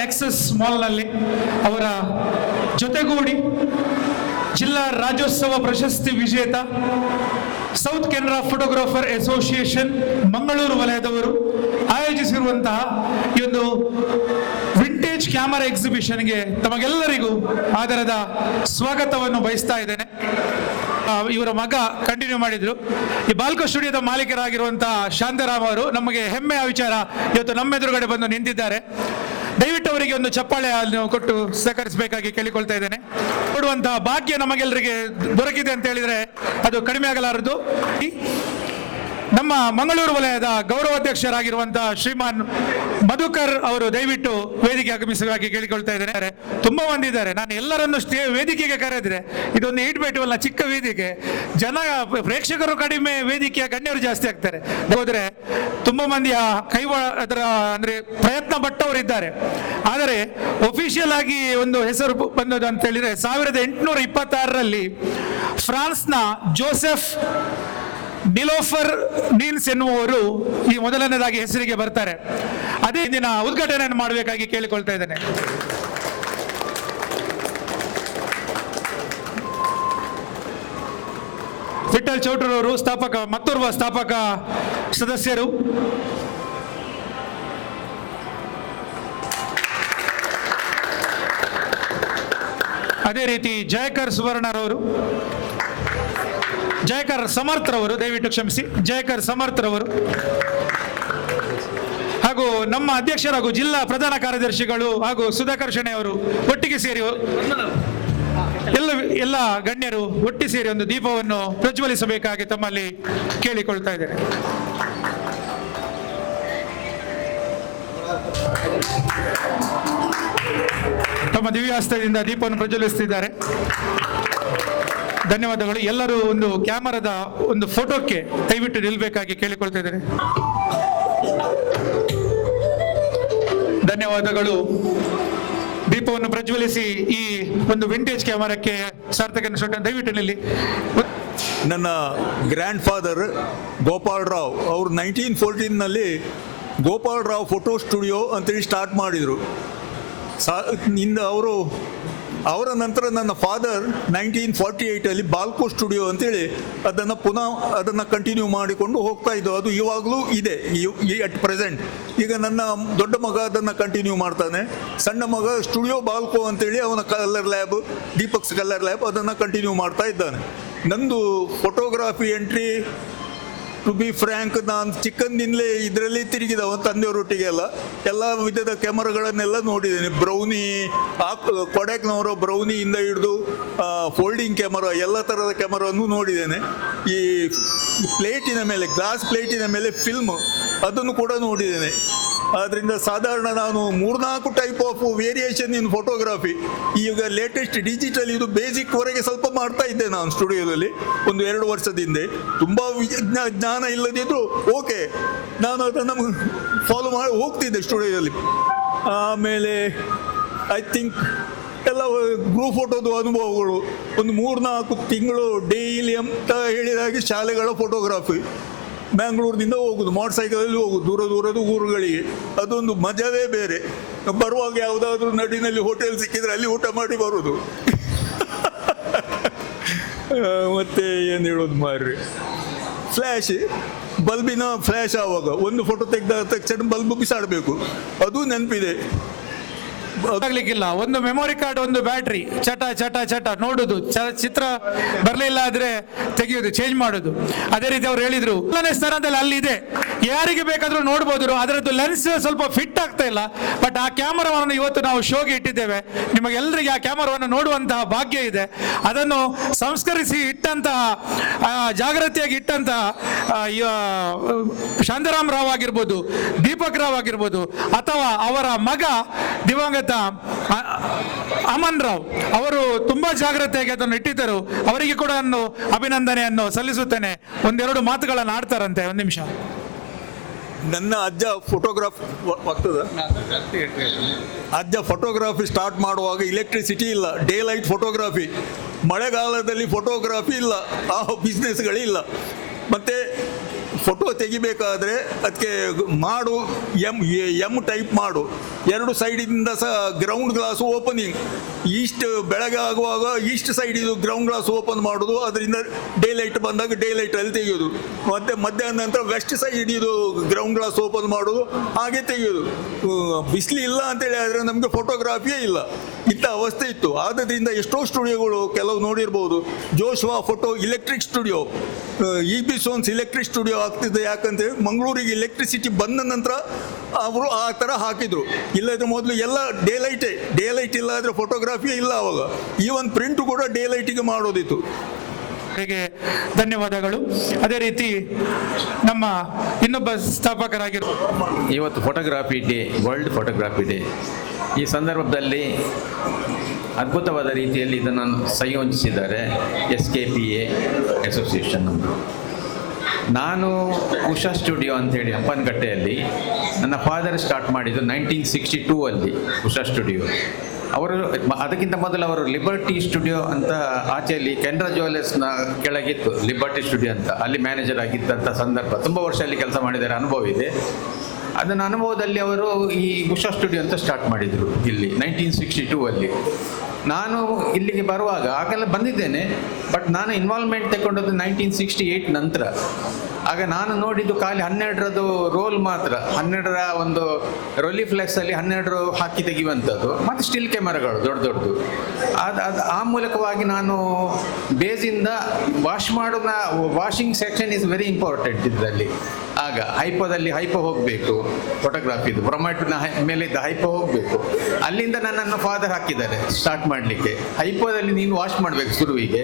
ನೆಕ್ಸಸ್ ಮಾಲ್ನಲ್ಲಿ ಅವರ ಜೊತೆಗೂಡಿ ಜಿಲ್ಲಾ ರಾಜ್ಯೋತ್ಸವ ಪ್ರಶಸ್ತಿ ವಿಜೇತ south Canara photographer association Mangaluru ವಲಯದವರು ಆಯೋಜಿಸಿರುವಂತಹ ಈ ಒಂದು ವಿಂಟೇಜ್ ಕ್ಯಾಮರಾ ಎಕ್ಸಿಬಿಷನ್ಗೆ ತಮಗೆಲ್ಲರಿಗೂ ಆದರದ ಸ್ವಾಗತವನ್ನು ಬಯಸ್ತಾ ಇದ್ದೇನೆ. ಇವರ ಮಗ ಕಂಟಿನ್ಯೂ ಮಾಡಿದ್ರು. ಈ ಬಾಲ್ಕೋ ಸ್ಟುಡಿಯೋದ ಮಾಲೀಕರಾಗಿರುವಂತಹ ಶಾಂತಾರಾಮ್ ಅವರು ನಮಗೆ ಹೆಮ್ಮೆಯ ವಿಚಾರ ಇವತ್ತು ನಮ್ಮೆದುರುಗಡೆ ಬಂದು ನಿಂತಿದ್ದಾರೆ. ದಯವಿಟ್ಟು ಅವರಿಗೆ ಒಂದು ಚಪ್ಪಾಳೆ ಕೊಟ್ಟು ಸಹಕರಿಸಬೇಕಾಗಿ ಕೇಳಿಕೊಳ್ತಾ ಇದ್ದೇನೆ. ಕೊಡುವಂತಹ ಭಾಗ್ಯ ನಮಗೆಲ್ಲರಿಗೆ ದೊರಕಿದೆ ಅಂತ ಹೇಳಿದ್ರೆ ಅದು ಕಡಿಮೆ ಆಗಲಾರದು. ನಮ್ಮ ಮಂಗಳೂರು ವಲಯದ ಗೌರವಾಧ್ಯಕ್ಷರಾಗಿರುವಂತಹ ಶ್ರೀಮಾನ್ ಮಧುಕರ್ ಅವರು ದಯವಿಟ್ಟು ವೇದಿಕೆ ಆಗಮಿಸಬೇಕಾಗಿ ಕೇಳಿಕೊಳ್ತಾ ಇದ್ದಾರೆ. ತುಂಬಾ ಮಂದಿ ಇದ್ದಾರೆ. ನಾನು ಎಲ್ಲರನ್ನು ವೇದಿಕೆಗೆ ಕರೆದ್ರೆ ಇದೊಂದು 8x12 ಚಿಕ್ಕ ವೇದಿಕೆ, ಜನ ಪ್ರೇಕ್ಷಕರು ಕಡಿಮೆ, ವೇದಿಕೆಯ ಗಣ್ಯರು ಜಾಸ್ತಿ ಆಗ್ತಾರೆ. ಹೋದ್ರೆ ತುಂಬಾ ಮಂದಿಯ ಅದರ ಅಂದ್ರೆ ಪ್ರಯತ್ನ ಪಟ್ಟವರಿದ್ದಾರೆ. ಆದರೆ ಒಫಿಷಿಯಲ್ ಆಗಿ ಒಂದು ಹೆಸರು ಬಂದದ್ದು ಅಂತ ಹೇಳಿದ್ರೆ 1826ರಲ್ಲಿ ಫ್ರಾನ್ಸ್ನ ಜೋಸೆಫ್ ನಿಲೋಫರ್ ನೀನ್ಸ್ ಎನ್ನುವವರು ಈ ಮೊದಲನೇದಾಗಿ ಹೆಸರಿಗೆ ಬರ್ತಾರೆ. ಅದೇ ದಿನ ಉದ್ಘಾಟನೆಯನ್ನು ಮಾಡಬೇಕಾಗಿ ಕೇಳಿಕೊಳ್ತಾ ಇದ್ದೇನೆ. ವಿಠಲ್ ಚೌಟ್ರವರು ಮತ್ತೋರ್ವ ಸ್ಥಾಪಕ ಸದಸ್ಯರು. ಅದೇ ರೀತಿ ಜಯಕರ್ ಸುವರ್ಣರವರು, ಜಯಕರ್ ಸಮರ್ಥರವರು, ದಯವಿಟ್ಟು ಕ್ಷಮಿಸಿ, ಜಯಕರ್ ಸಮರ್ಥರವರು ಹಾಗೂ ನಮ್ಮ ಅಧ್ಯಕ್ಷರು ಹಾಗೂ ಜಿಲ್ಲಾ ಪ್ರಧಾನ ಕಾರ್ಯದರ್ಶಿಗಳು ಹಾಗೂ ಸುಧಾಕರ್ ಶೆಣೆ ಅವರು ಒಟ್ಟಿಗೆ ಸೇರಿ ಎಲ್ಲ ಗಣ್ಯರು ಒಟ್ಟಿ ಸೇರಿ ಒಂದು ದೀಪವನ್ನು ಪ್ರಜ್ವಲಿಸಬೇಕಾಗಿ ತಮ್ಮಲ್ಲಿ ಕೇಳಿಕೊಳ್ತಾ ಇದ್ದೇನೆ. ತಮ್ಮ ದಿವ್ಯಾಸ್ತದಿಂದ ದೀಪವನ್ನು ಪ್ರಜ್ವಲಿಸುತ್ತಿದ್ದಾರೆ. ಧನ್ಯವಾದಗಳು. ಎಲ್ಲರೂ ಒಂದು ಕ್ಯಾಮರಾದ ಒಂದು ಫೋಟೋಕ್ಕೆ ದಯವಿಟ್ಟು ನಿಲ್ಬೇಕಾಗಿ ಕೇಳಿಕೊಳ್ತಾ ಇದ್ದಾರೆ. ಧನ್ಯವಾದಗಳು. ದೀಪವನ್ನು ಪ್ರಜ್ವಲಿಸಿ ಈ ಒಂದು ವಿಂಟೇಜ್ ಕ್ಯಾಮರಾಕ್ಕೆ ಸಾರ್ಥಕ ದಯವಿಟ್ಟು ನಿಲ್ಲಿ. ನನ್ನ ಗ್ರ್ಯಾಂಡ್ ಫಾದರ್ ಗೋಪಾಲ್ ರಾವ್ ಅವರು 1914ನಲ್ಲಿ ಗೋಪಾಲ್ ರಾವ್ ಫೋಟೋ ಸ್ಟುಡಿಯೋ ಅಂತೇಳಿ ಸ್ಟಾರ್ಟ್ ಮಾಡಿದರು. ಅವರ ನಂತರ ನನ್ನ ಫಾದರ್ 1948ಅಲ್ಲಿ ಬಾಲ್ಕೋ ಸ್ಟುಡಿಯೋ ಅಂತೇಳಿ ಅದನ್ನು ಕಂಟಿನ್ಯೂ ಮಾಡಿಕೊಂಡು ಹೋಗ್ತಾ ಇದ್ದು. ಅದು ಇವಾಗಲೂ ಇದೆ ಅಟ್ ಪ್ರೆಸೆಂಟ್. ಈಗ ನನ್ನ ದೊಡ್ಡ ಮಗ ಅದನ್ನು ಕಂಟಿನ್ಯೂ ಮಾಡ್ತಾನೆ. ಸಣ್ಣ ಮಗ ಸ್ಟುಡಿಯೋ ಬಾಲ್ಕೋ ಅಂತೇಳಿ ಅವನ colour lab, Deepak's colour lab, ಅದನ್ನು ಕಂಟಿನ್ಯೂ ಮಾಡ್ತಾ ಇದ್ದಾನೆ. ನಂದು photography entry to be frank, ನಾನು ಚಿಕ್ಕಂದಿನಲೇ ಇದರಲ್ಲಿ ತಿರುಗಿದವ ತಂದೆಯವರೊಟ್ಟಿಗೆ ಎಲ್ಲ ವಿಧದ ಕ್ಯಾಮರಾಗಳನ್ನೆಲ್ಲ ನೋಡಿದ್ದೇನೆ. ಬ್ರೌನಿ, ಕೊಡೆಕ್ನವರ ಬ್ರೌನಿಯಿಂದ ಹಿಡಿದು ಫೋಲ್ಡಿಂಗ್ ಕ್ಯಾಮರಾ, ಎಲ್ಲ ಥರದ ಕ್ಯಾಮರಾವನ್ನು ನೋಡಿದ್ದೇನೆ. ಈ ಪ್ಲೇಟಿನ ಮೇಲೆ, ಗ್ಲಾಸ್ ಪ್ಲೇಟಿನ ಮೇಲೆ ಫಿಲ್ಮ್, ಅದನ್ನು ಕೂಡ ನೋಡಿದ್ದೇನೆ. ಆದ್ದರಿಂದ ಸಾಧಾರಣ ನಾನು 3-4 type of variation in photography. ಈಗ ಲೇಟೆಸ್ಟ್ ಡಿಜಿಟಲ್ ಇದು ಬೇಸಿಕ್ವರೆಗೆ ಸ್ವಲ್ಪ ಮಾಡ್ತಾ ಇದ್ದೆ ನಾನು ಸ್ಟುಡಿಯೋದಲ್ಲಿ 1-2 ವರ್ಷದ ಹಿಂದೆ. ತುಂಬ ಜ್ಞಾನ ಇಲ್ಲದಿದ್ರು ಓಕೆ, ನಾನು ಅದನ್ನು ಫಾಲೋ ಮಾಡಿ ಹೋಗ್ತಿದ್ದೆ ಸ್ಟುಡಿಯೋದಲ್ಲಿ. ಆಮೇಲೆ ಐ ಥಿಂಕ್ ಎಲ್ಲ ಗ್ರೂಪ್ ಫೋಟೋದು ಅನುಭವಗಳು. 3-4 ತಿಂಗಳು ಡೈಲಿ ಅಂತ ಹೇಳಿದಾಗೆ ಶಾಲೆಗಳ ಫೋಟೋಗ್ರಾಫಿ, ಬ್ಯಾಂಗ್ಳೂರಿನಿಂದ ಹೋಗುದು, ಮೋಟರ್ ಸೈಕಲಲ್ಲಿ ಹೋಗುದು ದೂರದ ಊರುಗಳಿಗೆ. ಅದೊಂದು ಮಜವೇ ಬೇರೆ. ಬರುವಾಗ ಯಾವುದಾದ್ರೂ ನಡಿನಲ್ಲಿ ಹೋಟೆಲ್ ಸಿಕ್ಕಿದ್ರೆ ಅಲ್ಲಿ ಊಟ ಮಾಡಿ ಬರೋದು. ಮತ್ತೆ ಏನು ಹೇಳೋದು ಮಾರ್ರಿ, ಫ್ಲ್ಯಾಶ್, ಬಲ್ಬಿನ ಫ್ಲ್ಯಾಶ್. ಆವಾಗ ಒಂದು ಫೋಟೋ ತೆಗೆದ ತಕ್ಷಣ ಬಲ್ಬ್ ಬಿಸಾಡಬೇಕು, ಅದು ನೆನಪಿದೆ. ಆಗ್ಲಿಕ್ಕಿಲ್ಲ. ಒಂದು ಮೆಮೊರಿ ಕಾರ್ಡ್, ಒಂದು ಬ್ಯಾಟ್ರಿ, ಚಟ ನೋಡುದು, ಚಿತ್ರ ಬರಲಿಲ್ಲ ಆದ್ರೆ ತೆಗೆಯುವುದು, ಚೇಂಜ್ ಮಾಡುದು. ಅದೇ ರೀತಿ ಅವ್ರು ಹೇಳಿದ್ರು 1ನೇ ಸ್ಥಾನದಲ್ಲಿ ಅಲ್ಲಿದೆ, ಯಾರಿಗೆ ಬೇಕಾದ್ರೂ ನೋಡ್ಬೋದು. ಅದರದ್ದು ಲೆನ್ಸ್ ಸ್ವಲ್ಪ ಫಿಟ್ ಆಗ್ತಾ ಇಲ್ಲ, ಬಟ್ ಆ ಕ್ಯಾಮರಾವನ್ನು ಇವತ್ತು ನಾವು ಶೋಗೆ ಇಟ್ಟಿದ್ದೇವೆ. ನಿಮಗೆಲ್ಲರಿಗೆ ಆ ಕ್ಯಾಮರಾವನ್ನು ನೋಡುವಂತಹ ಭಾಗ್ಯ ಇದೆ. ಅದನ್ನು ಸಂಸ್ಕರಿಸಿ ಇಟ್ಟಂತಹ, ಜಾಗ್ರತೆಯಾಗಿ ಇಟ್ಟಂತಹ ಶಾಂತಾರಾಮ್ ರಾವ್ ಆಗಿರ್ಬೋದು, ದೀಪಕ್ ರಾವ್ ಆಗಿರ್ಬೋದು, ಅಥವಾ ಅವರ ಮಗ ದಿವಂಗತ ಅಮನ್ ರಾವ್ ಅವರು ತುಂಬಾ ಜಾಗ್ರತೆಯಾಗಿ ಅದನ್ನು ಇಟ್ಟಿದ್ದರು. ಅವರಿಗೆ ಕೂಡ ನಾನು ಅಭಿನಂದನೆಯನ್ನು ಸಲ್ಲಿಸುತ್ತೇನೆ. 1-2 ಮಾತುಗಳನ್ನು ಆಡ್ತಾರಂತೆ. 1 ನಿಮಿಷ. ನನ್ನ ಅಜ್ಜ ಫೋಟೋಗ್ರಾಫಿ ಸ್ಟಾರ್ಟ್ ಮಾಡುವಾಗ ಇಲೆಕ್ಟ್ರಿಸಿಟಿ ಇಲ್ಲ, ಡೇ ಲೈಟ್ ಫೋಟೋಗ್ರಾಫಿ. ಮಳೆಗಾಲದಲ್ಲಿ ಫೋಟೋಗ್ರಾಫಿ ಇಲ್ಲ, ಆ ಬಿಸ್ನೆಸ್ಗಳಿಲ್ಲ. ಮತ್ತು ಫೋಟೋ ತೆಗಿಬೇಕಾದ್ರೆ ಅದಕ್ಕೆ ಮಾಡು ಎಮ್ ಟೈಪ್ ಮಾಡು, 2 ಸೈಡಿಂದ ಸಹ ಗ್ರೌಂಡ್ ಗ್ಲಾಸ್ ಓಪನಿಂಗ್. ಬೆಳಗ್ಗೆ ಆಗುವಾಗ ಈಸ್ಟ್ ಸೈಡ್ ಇದು ಗ್ರೌಂಡ್ ಗ್ಲಾಸ್ ಓಪನ್ ಮಾಡೋದು, ಅದರಿಂದ ಡೇ ಲೈಟ್ ಬಂದಾಗ ಡೇ ಲೈಟಲ್ಲಿ ತೆಗೆಯೋದು. ಮತ್ತು ಮಧ್ಯಾಹ್ನ ನಂತರ ವೆಸ್ಟ್ ಸೈಡ್ ಇದು ಗ್ರೌಂಡ್ ಗ್ಲಾಸ್ ಓಪನ್ ಮಾಡೋದು, ಹಾಗೆ ತೆಗೆಯೋದು. ಬಿಸಿಲು ಇಲ್ಲ ಅಂತೇಳಿ ಆದರೆ ನಮಗೆ ಫೋಟೋಗ್ರಾಫಿಯೇ ಇಲ್ಲ, ಇಂಥ ಅವಸ್ಥೆ ಇತ್ತು. ಆದ್ದರಿಂದ ಎಷ್ಟೋ ಸ್ಟುಡಿಯೋಗಳು ಕೆಲವು ನೋಡಿರ್ಬೋದು. Joshua photo electric studio, EB sons electric studio ಆಗ್ತಿದೆ. ಯಾಕಂದರೆ ಮಂಗಳೂರಿಗೆ ಎಲೆಕ್ಟ್ರಿಸಿಟಿ ಬಂದ ನಂತರ ಅವರು ಆ ಥರ ಹಾಕಿದರು. ಇಲ್ಲದ್ರೆ ಮೊದಲು ಎಲ್ಲ ಡೇ ಲೈಟ್ ಇಲ್ಲ ಆದರೆ ಫೋಟೋಗ್ರಾಫಿಯೇ ಇಲ್ಲ ಅವಾಗ. ಈವನ್ ಪ್ರಿಂಟ್ ಕೂಡ ಡೇ ಲೈಟಿಗೆ ಮಾಡೋದಿತ್ತು. ಧನ್ಯವಾದಗಳು. ಅದೇ ರೀತಿ ನಮ್ಮ ಇನ್ನೊಬ್ಬ ಸ್ಥಾಪಕರಾಗಿರುವ, ಇವತ್ತು photography day, world photography day. ಈ ಸಂದರ್ಭದಲ್ಲಿ ಅದ್ಭುತವಾದ ರೀತಿಯಲ್ಲಿ ಇದನ್ನು ಸಂಯೋಜಿಸಿದ್ದಾರೆ SKPA ಅಸೋಸಿಯೇಷನ್ ಅವರು. ನಾನು ಉಷಾ ಸ್ಟುಡಿಯೋ ಅಂಥೇಳಿ ಹಂಪನಕಟ್ಟೆಯಲ್ಲಿ ನನ್ನ ಫಾದರ್ ಸ್ಟಾರ್ಟ್ ಮಾಡಿದ್ದು 1962 ಅಲ್ಲಿ ಉಷಾ ಸ್ಟುಡಿಯೋ. ಅವರು ಅದಕ್ಕಿಂತ ಮೊದಲು ಅವರು ಲಿಬರ್ಟಿ ಸ್ಟುಡಿಯೋ ಅಂತ ಆಚೆಯಲ್ಲಿ ಕೆನರಾ ಜ್ಯುವೆಲರ್ಸ್ನ ಕೆಳಗಿತ್ತು ಲಿಬರ್ಟಿ ಸ್ಟುಡಿಯೋ ಅಂತ, ಅಲ್ಲಿ ಮ್ಯಾನೇಜರ್ ಆಗಿದ್ದಂಥ ಸಂದರ್ಭ. ತುಂಬ ವರ್ಷ ಅಲ್ಲಿ ಕೆಲಸ ಮಾಡಿದ್ದಾರೆ, ಅನುಭವ ಇದೆ. ಅದನ್ನ ಅನುಭವದಲ್ಲಿ ಅವರು ಈ ಉಷಾ ಸ್ಟುಡಿಯೋ ಅಂತ ಸ್ಟಾರ್ಟ್ ಮಾಡಿದರು ಇಲ್ಲಿ 1962 ಅಲ್ಲಿ. ನಾನು ಇಲ್ಲಿಗೆ ಬರುವಾಗ ಆಗೆಲ್ಲ ಬಂದಿದ್ದೇನೆ, ಬಟ್ ನಾನು ಇನ್ವಾಲ್ವ್ಮೆಂಟ್ ತಗೊಂಡದ್ದು 1968 ನಂತರ. ಆಗ ನಾನು ನೋಡಿದ್ದು ಖಾಲಿ 12ರದ್ದು ರೋಲ್ ಮಾತ್ರ, 12ರ ಒಂದು ರೋಲಿಫ್ಲೆಕ್ಸಲ್ಲಿ 12 ಹಾಕಿ ತೆಗೆಯುವಂಥದ್ದು, ಮತ್ತು ಸ್ಟಿಲ್ ಕ್ಯಾಮರಾಗಳು ದೊಡ್ಡ ದೊಡ್ಡದು. ಅದು ಆ ಮೂಲಕವಾಗಿ ನಾನು ಬೇಸಿಂದ washing section is very important ಇದರಲ್ಲಿ. ಆಗ ಹೈಪೋದಲ್ಲಿ ಹೈಪೋ ಹೋಗಬೇಕು, ಫೋಟೋಗ್ರಾಫಿದು ಪ್ರೊಮ್ಯಾಟಿನ ಮೇಲಿದ್ದ ಹೈಪೋ ಹೋಗಬೇಕು. ಅಲ್ಲಿಂದ ನನ್ನನ್ನು ಫಾದರ್ ಹಾಕಿದ್ದಾರೆ ಸ್ಟಾರ್ಟ್ ಮಾಡಲಿಕ್ಕೆ. ಹೈಪೋದಲ್ಲಿ ನೀನು ವಾಶ್ ಮಾಡಬೇಕು ಶುರುವಿಗೆ,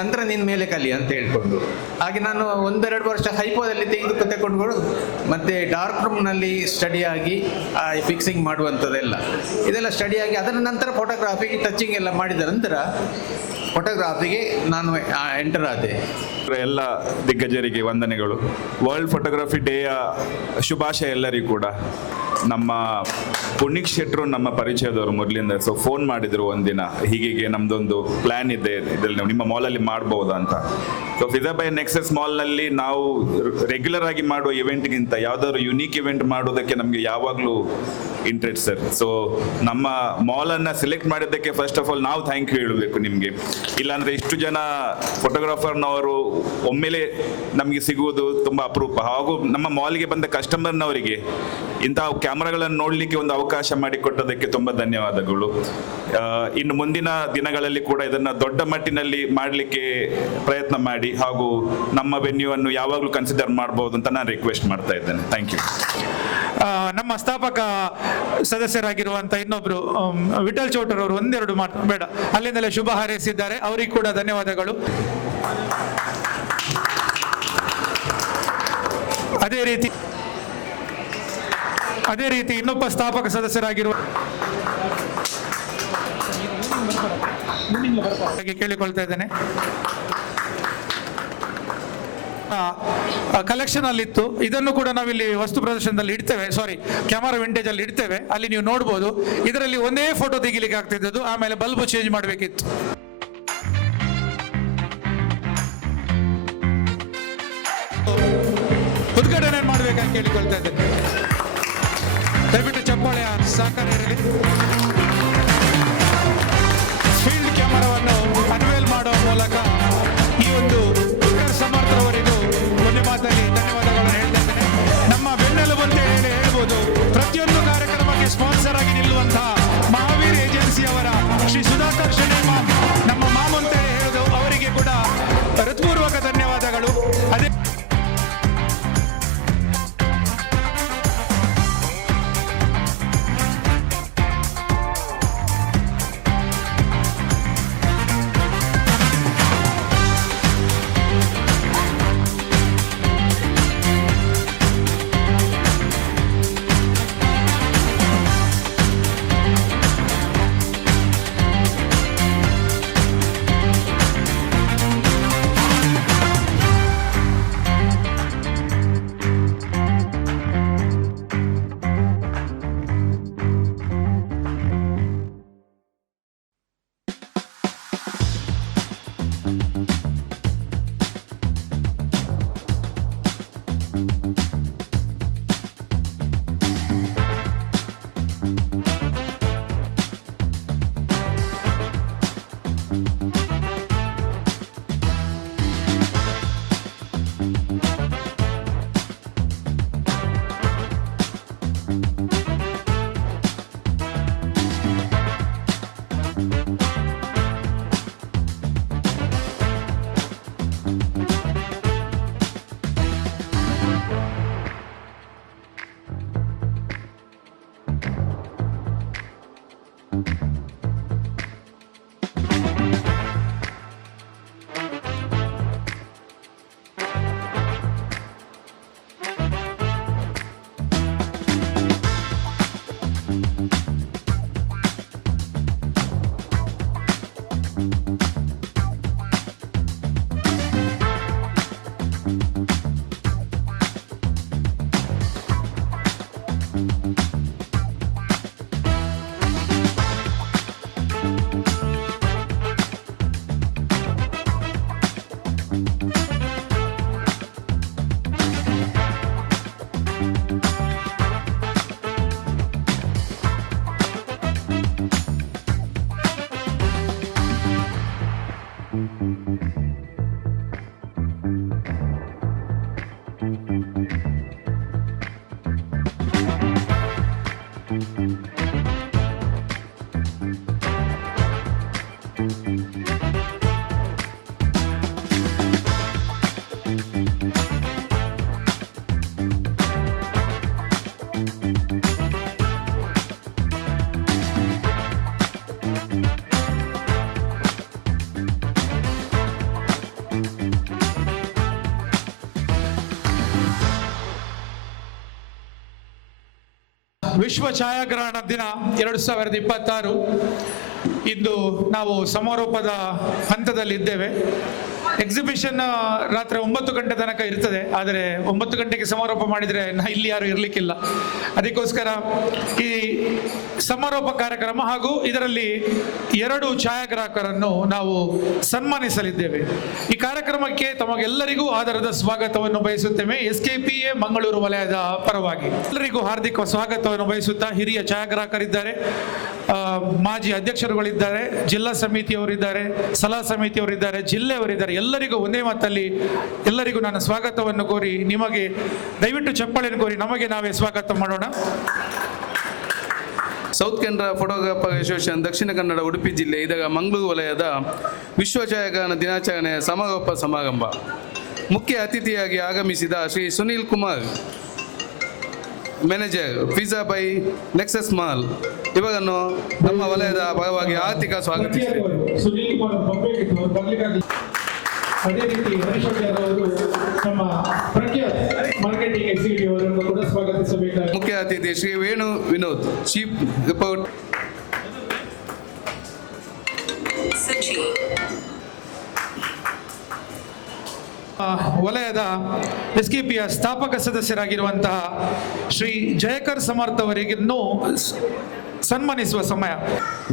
ನಂತರ ನಿನ್ನ ಮೇಲೆ ಕಲಿ ಅಂತ ಹೇಳ್ಕೊಂಡು. ಹಾಗೆ ನಾನು 1-2 ವರ್ಷ ಹೈಪೋದಲ್ಲಿ ತೆಗೆದುಕೊಂಡು ಮತ್ತೆ ಡಾರ್ಕ್ ರೂಮ್ನಲ್ಲಿ ಸ್ಟಡಿಯಾಗಿ ಫಿಕ್ಸಿಂಗ್ ಮಾಡುವಂಥದ್ದೆಲ್ಲ ಇದೆಲ್ಲ ಸ್ಟಡಿಯಾಗಿ, ಅದರ ನಂತರ ಫೋಟೋಗ್ರಾಫಿಗೆ ಟಚಿಂಗ್ ಎಲ್ಲ ಮಾಡಿದ ನಂತರ ಫೋಟೋಗ್ರಾಫಿಗೆ ನಾನು ಎಂಟರ್ ಆದೆ. ಎಲ್ಲ ದಿಗ್ಗಜರಿಗೆ ವಂದನೆಗಳು. ವರ್ಲ್ಡ್ ಫೋಟೋಗ್ರಫಿ ಡೇಯ ಶುಭಾಶಯ ಎಲ್ಲರಿಗೂ ಕೂಡ. ನಮ್ಮ ಪುಣ್ಯಕ್ ಶೆಟ್ರು ನಮ್ಮ ಪರಿಚಯದವರು ಮೊದಲಿಂದ. ಸೊ ಫೋನ್ ಮಾಡಿದ್ರು ಒಂದಿನ, ಹೀಗೆ ನಮ್ದೊಂದು ಪ್ಲ್ಯಾನ್ ಇದೆ, ಇದರಲ್ಲಿ ನಿಮ್ಮ ಮಾಲಲ್ಲಿ ಮಾಡ್ಬೋದಾ ಅಂತ. ಸೊ ಫಿಜಾ ಬೈ ನೆಕ್ಸಸ್ ಮಾಲ್ನಲ್ಲಿ ನಾವು ರೆಗ್ಯುಲರ್ ಆಗಿ ಮಾಡುವ ಇವೆಂಟ್ಗಿಂತ ಯಾವುದಾದ್ರು ಯುನೀಕ್ ಇವೆಂಟ್ ಮಾಡೋದಕ್ಕೆ ನಮಗೆ ಯಾವಾಗಲೂ ಇಂಟ್ರೆಸ್ಟ್ ಸರ್. ಸೊ ನಮ್ಮ ಮಾಲನ್ನು ಸೆಲೆಕ್ಟ್ ಮಾಡಿದ್ದಕ್ಕೆ ಫಸ್ಟ್ ಆಫ್ ಆಲ್ ನಾವು ಥ್ಯಾಂಕ್ ಯು ಹೇಳಬೇಕು ನಿಮಗೆ. ಇಲ್ಲಾಂದರೆ ಇಷ್ಟು ಜನ ಫೋಟೋಗ್ರಾಫರ್ನವರು ಒಮ್ಮೆಲೆ ನಮಗೆ ಸಿಗುವುದು ತುಂಬ ಅಪರೂಪ. ಹಾಗೂ ನಮ್ಮ ಮಾಲ್ಗೆ ಬಂದ ಕಸ್ಟಮರ್ನವರಿಗೆ ಇಂತಹ ಕ್ಯಾಮ್ರಾಗಳನ್ನು ನೋಡಲಿಕ್ಕೆ ಒಂದು ಅವಕಾಶ ಮಾಡಿಕೊಟ್ಟದಕ್ಕೆ ತುಂಬ ಧನ್ಯವಾದಗಳು. ಇನ್ನು ಮುಂದಿನ ದಿನಗಳಲ್ಲಿ ಕೂಡ ಇದನ್ನು ದೊಡ್ಡ ಮಟ್ಟಿನಲ್ಲಿ ಮಾಡಲಿಕ್ಕೆ ಪ್ರಯತ್ನ ಮಾಡಿ, ಹಾಗೂ ನಮ್ಮ ವೆನ್ಯೂವನ್ನು ಯಾವಾಗಲೂ ಕನ್ಸಿಡರ್ ಮಾಡ್ಬೋದು ಅಂತ ನಾನು ರಿಕ್ವೆಸ್ಟ್ ಮಾಡ್ತಾ ಇದ್ದೇನೆ. Thank you. ನಮ್ಮ ಸ್ಥಾಪಕ ಸದಸ್ಯರಾಗಿರುವಂಥ ಇನ್ನೊಬ್ರು ವಿಠಲ್ ಚೌಟರ್ ಅವರು ಒಂದೆರಡು ಮಾತು ಬೇಡ, ಅಲ್ಲಿಂದಲೇ ಶುಭ ಹಾರೈಸಿದ್ದಾರೆ, ಅವರಿಗೆ ಕೂಡ ಧನ್ಯವಾದಗಳು. ಅದೇ ರೀತಿ ಇನ್ನೊಬ್ಬ ಸ್ಥಾಪಕ ಸದಸ್ಯರಾಗಿರುವ ಕೇಳಿಕೊಳ್ತಾ ಇದ್ದೇನೆ. ಕಲೆಕ್ಷನ್ ಅಲ್ಲಿತ್ತು, ಇದನ್ನು ಕೂಡ ನಾವಿಲ್ಲಿ ವಸ್ತು ಪ್ರದರ್ಶನದಲ್ಲಿ ಇಡ್ತೇವೆ, ಸಾರಿ ಕ್ಯಾಮರಾ ವಿಂಟೇಜ್ ಅಲ್ಲಿ ಇಡ್ತೇವೆ, ಅಲ್ಲಿ ನೀವು ನೋಡ್ಬೋದು. ಇದರಲ್ಲಿ ಒಂದೇ ಫೋಟೋ ತೆಗಿಲಿಕ್ಕೆ ಆಗ್ತಿದ್ದದ್ದು, ಆಮೇಲೆ ಬಲ್ಬ್ ಚೇಂಜ್ ಮಾಡಬೇಕಿತ್ತು. ಉದ್ಘಾಟನೆ ಮಾಡಬೇಕಂತ ಕೇಳಿಕೊಳ್ತಾ ಇದ್ದೇನೆ. ದಯವಿಟ್ಟು ಚಪ್ಪಾಳೆಯ ಸಹಕಾರ ಇರಲಿ. ಫೀಲ್ಡ್ ಕ್ಯಾಮರಾವನ್ನು ಅನ್ವೇಲ್ ಮಾಡುವ ಮೂಲಕ ಈ ಒಂದು ಸಮರ್ಥರವರಿಗೂ ಒಂದೇ ಮಾತಲ್ಲಿ ಧನ್ಯವಾದಗಳನ್ನು ಹೇಳ್ತಾ ಇದ್ದೇನೆ. ನಮ್ಮ ಬೆನ್ನೆಲುಬು ಅಂತ ಹೇಳ್ಬೋದು. ಪ್ರತಿಯೊಂದು ಕಾರ್ಯಕ್ರಮಕ್ಕೆ ಸ್ಪಾನ್ಸರ್ ಆಗಿ ನಿಲ್ಲುವಂತಹ ಮಹಾವೀರ್ ಏಜೆನ್ಸಿ ಅವರ ಶ್ರೀ ಸುಧಾಕರ್ ಶನೇಮ ನಮ್ಮ ಮಾಮು ಅಂತ ಹೇಳೋದು, ಅವರಿಗೆ ಕೂಡ ಹೃತ್ಪೂರ್ವಕ ಧನ್ಯವಾದಗಳು. ಅದೇ ವಿಶ್ವ ಛಾಯಾಗ್ರಹಣ ದಿನ 2026 ಇಂದು ನಾವು ಸಮಾರೋಪದ ಹಂತದಲ್ಲಿದ್ದೇವೆ. ಎಕ್ಸಿಬಿಷನ್ ರಾತ್ರಿ 9 ಗಂಟೆ ತನಕ ಇರ್ತದೆ, ಆದರೆ 9 ಗಂಟೆಗೆ ಸಮಾರೋಪ ಮಾಡಿದರೆ ಇಲ್ಲಿ ಯಾರು ಇರಲಿಕ್ಕಿಲ್ಲ. ಅದಕ್ಕೋಸ್ಕರ ಈ ಸಮಾರೋಪ ಕಾರ್ಯಕ್ರಮ ಹಾಗೂ ಇದರಲ್ಲಿ 2 ಛಾಯಾಗ್ರಾಹಕರನ್ನು ನಾವು ಸನ್ಮಾನಿಸಲಿದ್ದೇವೆ. ಈ ಕಾರ್ಯಕ್ರಮಕ್ಕೆ ತಮಗೆಲ್ಲರಿಗೂ ಆಧಾರದ ಸ್ವಾಗತವನ್ನು ಬಯಸುತ್ತೇವೆ. SKPA ಮಂಗಳೂರು ವಲಯದ ಪರವಾಗಿ ಎಲ್ಲರಿಗೂ ಹಾರ್ದಿಕ ಸ್ವಾಗತವನ್ನು ಬಯಸುತ್ತಾ ಹಿರಿಯ ಛಾಯಾಗ್ರಾಹಕರಿದ್ದಾರೆ, ಮಾಜಿ ಅಧ್ಯಕ್ಷರುಗಳಿದ್ದಾರೆ, ಜಿಲ್ಲಾ ಸಮಿತಿಯವರಿದ್ದಾರೆ, ಸಲಹಾ ಸಮಿತಿಯವರಿದ್ದಾರೆ, ಜಿಲ್ಲೆಯವರಿದ್ದಾರೆ. ಎಲ್ಲರಿಗೂ ಒಂದೇ ಮಾತಲ್ಲಿ ಎಲ್ಲರಿಗೂ ನಾನು ಸ್ವಾಗತವನ್ನು ಕೋರಿ, ನಿಮಗೆ ದಯವಿಟ್ಟು ಚಪ್ಪಾಳೆಯನ್ನು ಕೋರಿ ನಮಗೆ ನಾವೇ ಸ್ವಾಗತ ಮಾಡೋಣ. South Canara photographer association Dakshina Kannada Udupi ಜಿಲ್ಲೆ ಇದರ ಮಂಗಳೂರು ವಲಯದ ವಿಶ್ವ ಛಾಯಾಗ್ರಹಣ ದಿನಾಚರಣೆಯ ಸಮಾರೋಪ ಸಮಾರಂಭ. ಮುಖ್ಯ ಅತಿಥಿಯಾಗಿ ಆಗಮಿಸಿದ Shri Sunil Kumar, manager pizza by Nexus mall, ಇವರನ್ನು ನಮ್ಮ ವಲಯದ ಪರವಾಗಿ ಆರ್ಥಿಕ ಸ್ವಾಗತಿಸಿದ್ದೇವೆ. ಅದೇ ರೀತಿ ಹರೀಶ್ವರು ನಮ್ಮ ಪ್ರಖ್ಯಾತ ಮಾರ್ಕೆಟಿಂಗ್ ಎಕ್ಸಿಕ್ಯೂಟಿವ್ ಅವರನ್ನು ಕೂಡ ಸ್ವಾಗತಿಸಬೇಕಾಗಿದೆ. ಮುಖ್ಯ ಅತಿಥಿ ಶ್ರೀ ವೇಣು ವಿನೋದ್, ಚೀಫ್ ರಿಪೋರ್ಟ್. ವಲಯದ SKPಯ ಸ್ಥಾಪಕ ಸದಸ್ಯರಾಗಿರುವಂತಹ ಶ್ರೀ ಜಯಕರ್ ಸಮರ್ಥ್ ಅವರಿಗಿನ್ನೂ ಸನ್ಮಾನಿಸುವ ಸಮಯ.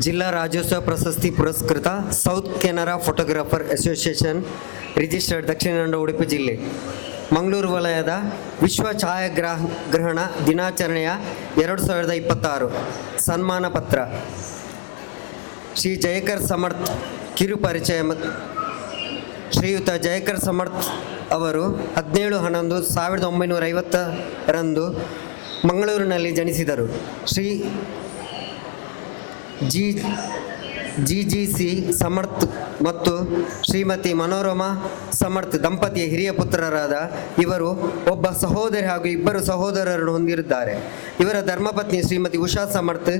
ಜಿಲ್ಲಾ ರಾಜ್ಯೋತ್ಸವ ಪ್ರಶಸ್ತಿ ಪುರಸ್ಕೃತ south Canara photographer association registered Dakshina Kannada Udupi ಜಿಲ್ಲೆ ಮಂಗಳೂರು ವಲಯದ ವಿಶ್ವ ಛಾಯಾಗ್ರಹಣ ದಿನಾಚರಣೆಯ 2026 ಸನ್ಮಾನ ಪತ್ರ. ಶ್ರೀ ಜಯಕರ್ ಸಮರ್ಥ್ ಕಿರು ಪರಿಚಯ. ಶ್ರೀಯುತ ಜಯಕರ್ ಸಮರ್ಥ್ ಅವರು 17/11/1950 ಮಂಗಳೂರಿನಲ್ಲಿ ಜನಿಸಿದರು. ಶ್ರೀ GGC ಸಮರ್ಥ್ ಮತ್ತು ಶ್ರೀಮತಿ ಮನೋರಮಾ ಸಮರ್ಥ್ ದಂಪತಿಯ ಹಿರಿಯ ಪುತ್ರರಾದ ಇವರು ಒಬ್ಬ ಸಹೋದರಿ ಹಾಗೂ 2 ಸಹೋದರರನ್ನು ಹೊಂದಿರುತ್ತಾರೆ. ಇವರ ಧರ್ಮಪತ್ನಿ ಶ್ರೀಮತಿ ಉಷಾ ಸಮರ್ಥ್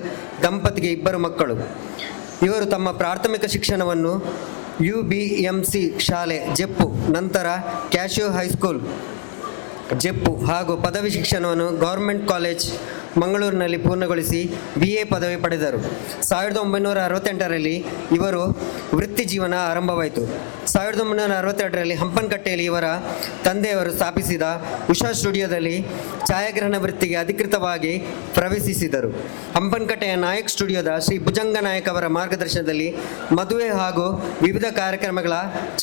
ದಂಪತಿಗೆ 2 ಮಕ್ಕಳು. ಇವರು ತಮ್ಮ ಪ್ರಾಥಮಿಕ ಶಿಕ್ಷಣವನ್ನು UBMC ಶಾಲೆ ಜೆಪ್ಪು, ನಂತರ ಕ್ಯಾಶಿಯೋ ಹೈಸ್ಕೂಲ್ ಜೆಪ್ಪು ಹಾಗೂ ಪದವಿ ಶಿಕ್ಷಣವನ್ನು ಗೌರ್ಮೆಂಟ್ ಕಾಲೇಜ್ ಮಂಗಳೂರಿನಲ್ಲಿ ಪೂರ್ಣಗೊಳಿಸಿ BA ಪದವಿ ಪಡೆದರು. 1968ರಲ್ಲಿ ಇವರು ವೃತ್ತಿ ಜೀವನ ಆರಂಭವಾಯಿತು. 1962ರಲ್ಲಿ ಹಂಪನಕಟ್ಟೆಯಲ್ಲಿ ಇವರ ತಂದೆಯವರು ಸ್ಥಾಪಿಸಿದ ಉಷಾ ಸ್ಟುಡಿಯೋದಲ್ಲಿ ಛಾಯಾಗ್ರಹಣ ವೃತ್ತಿಗೆ ಅಧಿಕೃತವಾಗಿ ಪ್ರವೇಶಿಸಿದರು. ಹಂಪನಕಟ್ಟೆಯ ನಾಯಕ್ ಸ್ಟುಡಿಯೋದ ಶ್ರೀ ಭುಜಂಗ ನಾಯಕ್ ಅವರ ಮಾರ್ಗದರ್ಶನದಲ್ಲಿ ಮದುವೆ ಹಾಗೂ ವಿವಿಧ ಕಾರ್ಯಕ್ರಮಗಳ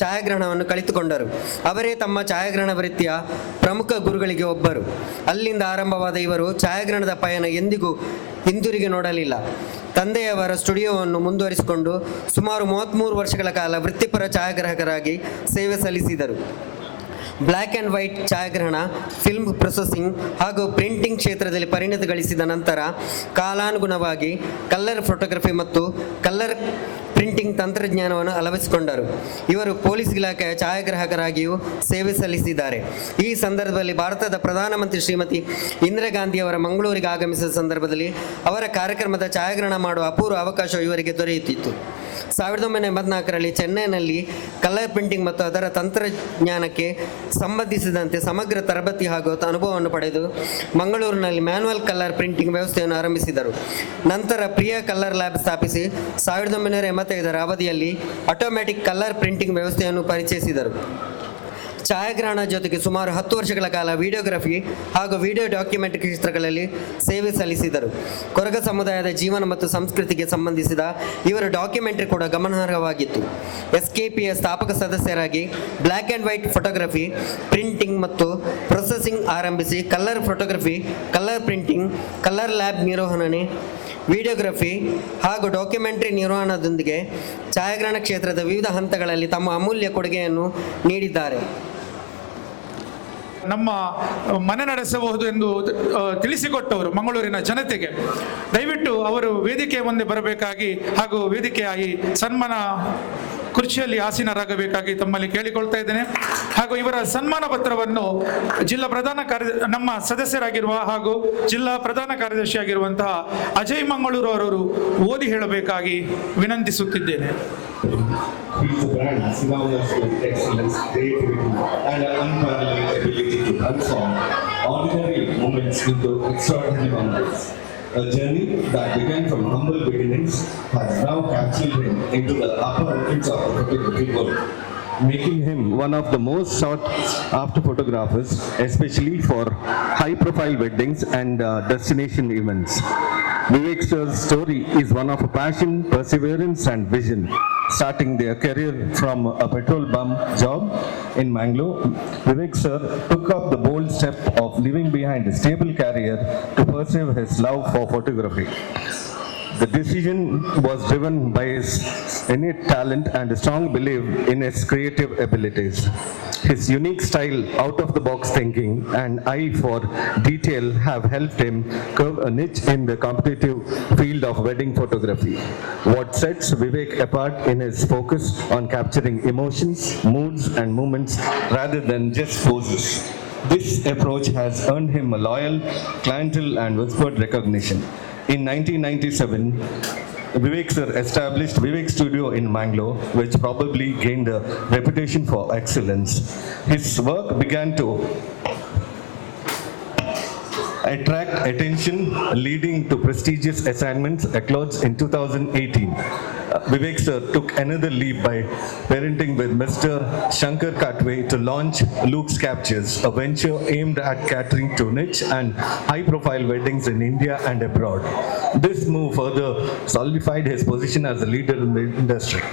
ಛಾಯಾಗ್ರಹಣವನ್ನು ಕಲಿತುಕೊಂಡರು. ಅವರೇ ತಮ್ಮ ಛಾಯಾಗ್ರಹಣ ವೃತ್ತಿಯ ಪ್ರಮುಖ ಗುರುಗಳಿಗೆ ಒಬ್ಬರು. ಅಲ್ಲಿಂದ ಆರಂಭವಾದ ಇವರು ಛಾಯಾಗ್ರಹಣದ ಪಯಣ ಎಂದಿಗೂ ಹಿಂದಿರುಗಿ ನೋಡಲಿಲ್ಲ. ತಂದೆಯವರ ಸ್ಟುಡಿಯೋವನ್ನು ಮುಂದುವರಿಸಿಕೊಂಡು ಸುಮಾರು 33 ವರ್ಷಗಳ ಕಾಲ ವೃತ್ತಿಪರ ಛಾಯಾಗ್ರಾಹಕರಾಗಿ ಸೇವೆ ಸಲ್ಲಿಸಿದರು. ಬ್ಲ್ಯಾಕ್ ಆ್ಯಂಡ್ ವೈಟ್ ಛಾಯಾಗ್ರಹಣ, ಫಿಲ್ಮ್ ಪ್ರೊಸೆಸಿಂಗ್ ಹಾಗೂ ಪ್ರಿಂಟಿಂಗ್ ಕ್ಷೇತ್ರದಲ್ಲಿ ಪರಿಣತಿ ಗಳಿಸಿದ ನಂತರ ಕಾಲಾನುಗುಣವಾಗಿ ಕಲರ್ ಫೋಟೋಗ್ರಫಿ ಮತ್ತು ಕಲರ್ ಪ್ರಿಂಟಿಂಗ್ ತಂತ್ರಜ್ಞಾನವನ್ನು ಅಳವಡಿಸಿಕೊಂಡರು. ಇವರು ಪೊಲೀಸ್ ಇಲಾಖೆಯ ಛಾಯಾಗ್ರಾಹಕರಾಗಿಯೂ ಸೇವೆ ಸಲ್ಲಿಸಿದ್ದಾರೆ. ಈ ಸಂದರ್ಭದಲ್ಲಿ ಭಾರತದ ಪ್ರಧಾನಮಂತ್ರಿ ಶ್ರೀಮತಿ ಇಂದಿರಾ ಗಾಂಧಿಯವರ ಮಂಗಳೂರಿಗೆ ಆಗಮಿಸಿದ ಸಂದರ್ಭದಲ್ಲಿ ಅವರ ಕಾರ್ಯಕ್ರಮದ ಛಾಯಾಗ್ರಹಣ ಮಾಡುವ ಅಪೂರ್ವ ಅವಕಾಶ ಇವರಿಗೆ ದೊರೆಯುತ್ತಿತ್ತು. 1984ರಲ್ಲಿ ಚೆನ್ನೈನಲ್ಲಿ ಕಲರ್ ಪ್ರಿಂಟಿಂಗ್ ಮತ್ತು ಅದರ ತಂತ್ರಜ್ಞಾನಕ್ಕೆ ಸಂಬಂಧಿಸಿದಂತೆ ಸಮಗ್ರ ತರಬೇತಿ ಹಾಗೂ ಅನುಭವವನ್ನು ಪಡೆದು ಮಂಗಳೂರಿನಲ್ಲಿ ಮ್ಯಾನ್ಯುವಲ್ ಕಲರ್ ಪ್ರಿಂಟಿಂಗ್ ವ್ಯವಸ್ಥೆಯನ್ನು ಆರಂಭಿಸಿದರು. ನಂತರ ಪ್ರಿಯಾ ಕಲರ್ ಲ್ಯಾಬ್ ಸ್ಥಾಪಿಸಿ 1985ರ ಅವಧಿಯಲ್ಲಿ ಆಟೋಮ್ಯಾಟಿಕ್ ಕಲರ್ ಪ್ರಿಂಟಿಂಗ್ ವ್ಯವಸ್ಥೆಯನ್ನು ಪರಿಚಯಿಸಿದರು. ಛಾಯಾಗ್ರಹಣ ಜೊತೆಗೆ ಸುಮಾರು 10 ವರ್ಷಗಳ ಕಾಲ ವಿಡಿಯೋಗ್ರಫಿ ಹಾಗೂ ವಿಡಿಯೋ ಡಾಕ್ಯುಮೆಂಟರಿ ಕ್ಷೇತ್ರಗಳಲ್ಲಿ ಸೇವೆ ಸಲ್ಲಿಸಿದರು. ಕೊರಗ ಸಮುದಾಯದ ಜೀವನ ಮತ್ತು ಸಂಸ್ಕೃತಿಗೆ ಸಂಬಂಧಿಸಿದ ಇವರ ಡಾಕ್ಯುಮೆಂಟರಿ ಕೂಡ ಗಮನಾರ್ಹವಾಗಿತ್ತು. SKPಯ ಸ್ಥಾಪಕ ಸದಸ್ಯರಾಗಿ black and white photography, printing ಮತ್ತು ಪ್ರೊಸೆಸಿಂಗ್ ಆರಂಭಿಸಿ colour photography, colour printing, colour lab ನಿರ್ವಹಣೆ, ವಿಡಿಯೋಗ್ರಫಿ ಹಾಗೂ ಡಾಕ್ಯುಮೆಂಟರಿ ನಿರ್ವಹಣೆಯೊಂದಿಗೆ ಛಾಯಾಗ್ರಹಣ ಕ್ಷೇತ್ರದ ವಿವಿಧ ಹಂತಗಳಲ್ಲಿ ತಮ್ಮ ಅಮೂಲ್ಯ ಕೊಡುಗೆಯನ್ನು ನೀಡಿದ್ದಾರೆ. ನಮ್ಮ ಮನೆ ನಡೆಸಬಹುದು ಎಂದು ತಿಳಿಸಿಕೊಟ್ಟವರು ಮಂಗಳೂರಿನ ಜನತೆಗೆ. ದಯವಿಟ್ಟು ಅವರು ವೇದಿಕೆ ಮುಂದೆ ಬರಬೇಕಾಗಿ ಹಾಗೂ ವೇದಿಕೆಯ ಈ ಸನ್ಮಾನ ಕುರ್ಚಿಯಲ್ಲಿ ಆಸೀನರಾಗಬೇಕಾಗಿ ತಮ್ಮಲ್ಲಿ ಕೇಳಿಕೊಳ್ತಾ ಇದ್ದೇನೆ. ಹಾಗೂ ಇವರ ಸನ್ಮಾನ ಪತ್ರವನ್ನು ನಮ್ಮ ಸದಸ್ಯರಾಗಿರುವ ಹಾಗೂ ಜಿಲ್ಲಾ ಪ್ರಧಾನ ಕಾರ್ಯದರ್ಶಿಯಾಗಿರುವಂತಹ ಅಜಯ್ ಮಂಗಳೂರು ಅವರು ಓದಿ ಹೇಳಬೇಕಾಗಿ ವಿನಂತಿಸುತ್ತಿದ್ದೇನೆ. He's a brand synonymous with excellence, creativity, and an unparalleled ability to transform ordinary moments into extraordinary moments. A journey that began from humble beginnings has now captured him into the upper reaches of the photography world, making him one of the most sought after photographers, especially for high-profile weddings and destination events. Vivek sir's story is one of passion, perseverance, and vision. Starting their career from a petrol bump job in Mangalore, Vivek sir took up the bold step of leaving behind a stable career to pursue his love for photography. The decision was driven by his innate talent and a strong belief in his creative abilities. His unique style, out-of-the-box thinking, and eye for detail have helped him carve a niche in the competitive field of wedding photography. What sets Vivek apart in his focus on capturing emotions, moods, and moments rather than just poses. This approach has earned him a loyal clientele and whispered recognition. In 1997, Vivek sir established Vivek Studio in Mangalore, which probably gained a reputation for excellence. His work began to attract attention, leading to prestigious assignments accolades in 2018. Vivek sir took another leap by parenting with Mr. Shankar Katwe to launch Luke's Captures, a venture aimed at catering to niche and high-profile weddings in India and abroad. This move further solidified his position as a leader in the industry.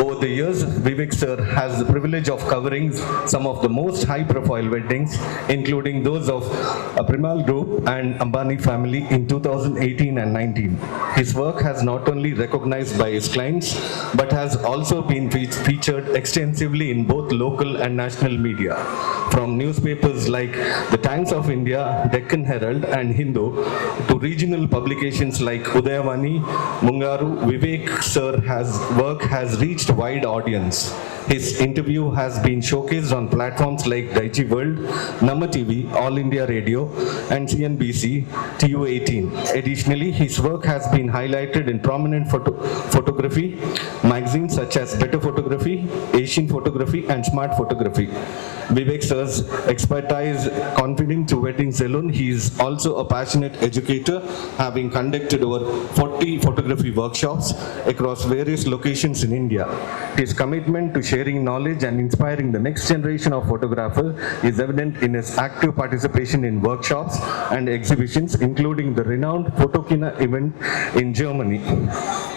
Over the years, Vivek sir has the privilege of covering some of the most high-profile weddings, including those of Primal Group and Ambani family in 2018 and 19. His work has not only recognized by his clients, but has also been featured extensively in both local and national media. From newspapers like the Times of India, Deccan Herald, and Hindu, to regional publications like Udayavani, Mungaru, Vivek sir work has reached a wide audience. His interview has been showcased on platforms like Daiichi World, Namma TV, All India Radio, and CNBC TU18. Additionally, his work has been highlighted in prominent photography magazines such as Better Photography, Asian Photography, and Smart Photography. Vivek sir's expertise confiding to weddings alone. He is also a passionate educator, having conducted over 40 photography workshops across various locations in India. His commitment to sharing knowledge and inspiring the next generation of photographers is evident in his active participation in workshops and exhibitions, including the renowned Photokina event in Germany.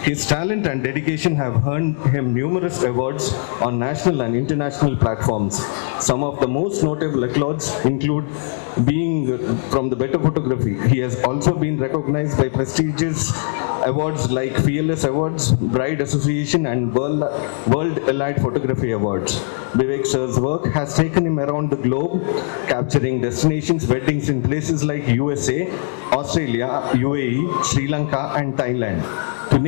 His talent and dedication have earned him numerous awards on national and international platforms. Some of the most notable accolades include being from the Better Photography. He has also been recognized by prestigious awards like Fearless Awards, Bride Association, and World Allied Photography Awards. Vivek sir's work has taken him around the globe, capturing destinations, weddings in places like USA, Australia, UAE, Sri Lanka, and Thailand. To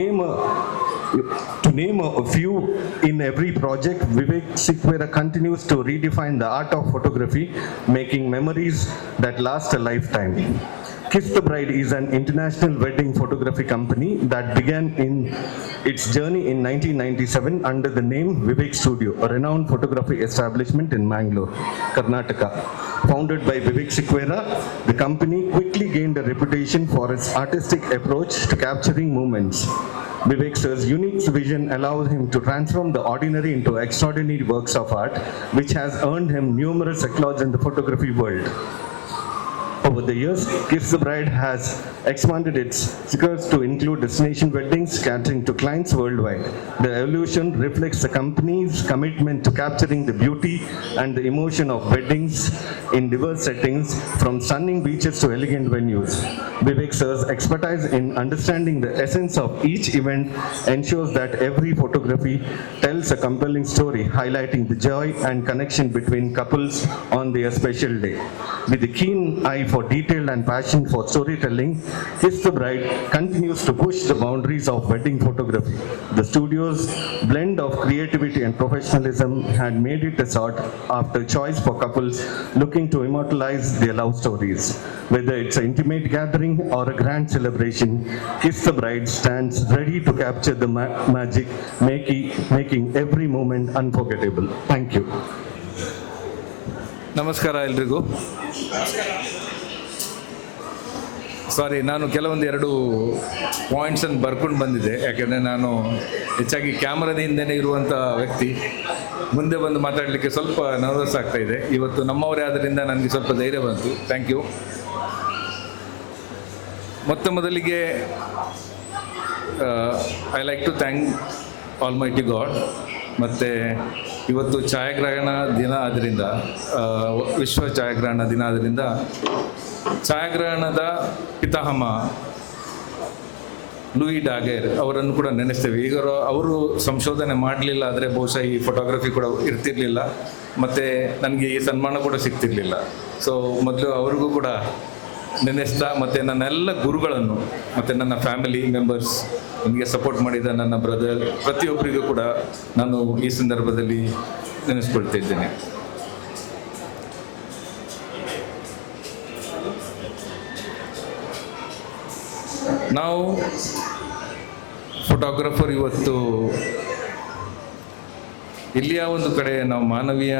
name a few, in every project, Vivek Sikwera continues to redefine the art of photography, making memories that last a lifetime. Kiss the Bride is an international wedding photography company that began in its journey in 1997 under the name Vivek Studio, a renowned photography establishment in Mangalore, Karnataka. Founded by Vivek Sikwera, the company quickly gained a reputation for its artistic approach to capturing moments. Vivek sir's unique vision allows him to transform the ordinary into extraordinary works of art, which has earned him numerous accolades in the photography world. Over the years, Kiss the Bride has expanded its skirts to include destination weddings catering to clients worldwide. The evolution reflects the company's commitment to capturing the beauty and the emotion of weddings in diverse settings, from stunning beaches to elegant venues. Vivek sir's expertise in understanding the essence of each event ensures that every photography tells a compelling story, highlighting the joy and connection between couples on their special day. With a keen eye for detail and passion for storytelling, Kiss the Bride continues to push the boundaries of wedding photography. The studio's blend of creativity and professionalism had made it a sought after choice for couples looking to immortalize their love stories. Whether it's an intimate gathering or a grand celebration, Kiss the Bride stands ready to capture the magic, making every moment unforgettable. Thank you. ನಮಸ್ಕಾರ ಎಲ್ರಿಗೂ. ಸಾರಿ, ನಾನು ಕೆಲವೊಂದು ಪಾಯಿಂಟ್ಸನ್ನು ಬರ್ಕೊಂಡು ಬಂದಿದ್ದೆ. ಯಾಕೆಂದರೆ ನಾನು ಹೆಚ್ಚಾಗಿ ಕ್ಯಾಮ್ರಾದ ಹಿಂದೆನೇ ಇರುವಂಥ ವ್ಯಕ್ತಿ. ಮುಂದೆ ಬಂದು ಮಾತಾಡಲಿಕ್ಕೆ ಸ್ವಲ್ಪ ನರ್ವಸ್ ಆಗ್ತಾ ಇದೆ. ಇವತ್ತು ನಮ್ಮವರೇ ಆದ್ದರಿಂದ ನನಗೆ ಸ್ವಲ್ಪ ಧೈರ್ಯ ಬಂತು. Thank you. ಮೊದಲಿಗೆ I like to thank almighty God. ಮತ್ತು ಇವತ್ತು ಛಾಯಾಗ್ರಹಣ ದಿನ ಆದ್ದರಿಂದ, ವಿಶ್ವ ಛಾಯಾಗ್ರಹಣ ದಿನ ಆದ್ದರಿಂದ ಛಾಯಾಗ್ರಹಣದ ಪಿತಾಮಹ ಲೂಯಿ ಡಾಗೆರ್ ಅವರನ್ನು ಕೂಡ ನೆನೆಸ್ತೇವೆ. ಈಗ ಅವರು ಸಂಶೋಧನೆ ಮಾಡಲಿಲ್ಲ ಆದರೆ ಬಹುಶಃ ಈ ಫೋಟೋಗ್ರಫಿ ಕೂಡ ಇರ್ತಿರಲಿಲ್ಲ, ಮತ್ತು ನನಗೆ ಈ ಸನ್ಮಾನ ಕೂಡ ಸಿಗ್ತಿರಲಿಲ್ಲ. ಸೊ ಮೊದಲು ಅವ್ರಿಗೂ ಕೂಡ ನೆನೆಸ್ತಾ, ಮತ್ತು ನನ್ನೆಲ್ಲ ಗುರುಗಳನ್ನು ಮತ್ತು ನನ್ನ ಫ್ಯಾಮಿಲಿ ಮೆಂಬರ್ಸ್, ನನಗೆ ಸಪೋರ್ಟ್ ಮಾಡಿದ ನನ್ನ ಬ್ರದರ್, ಪ್ರತಿಯೊಬ್ಬರಿಗೂ ಕೂಡ ನಾನು ಈ ಸಂದರ್ಭದಲ್ಲಿ ನೆನೆಸ್ಕೊಳ್ತಾ ಇದ್ದೇನೆ. ನಾವು ಫೋಟೋಗ್ರಫರ್ ಇವತ್ತು ಇಲ್ಲಿಯ ಒಂದು ಕಡೆ ನಾವು ಮಾನವೀಯ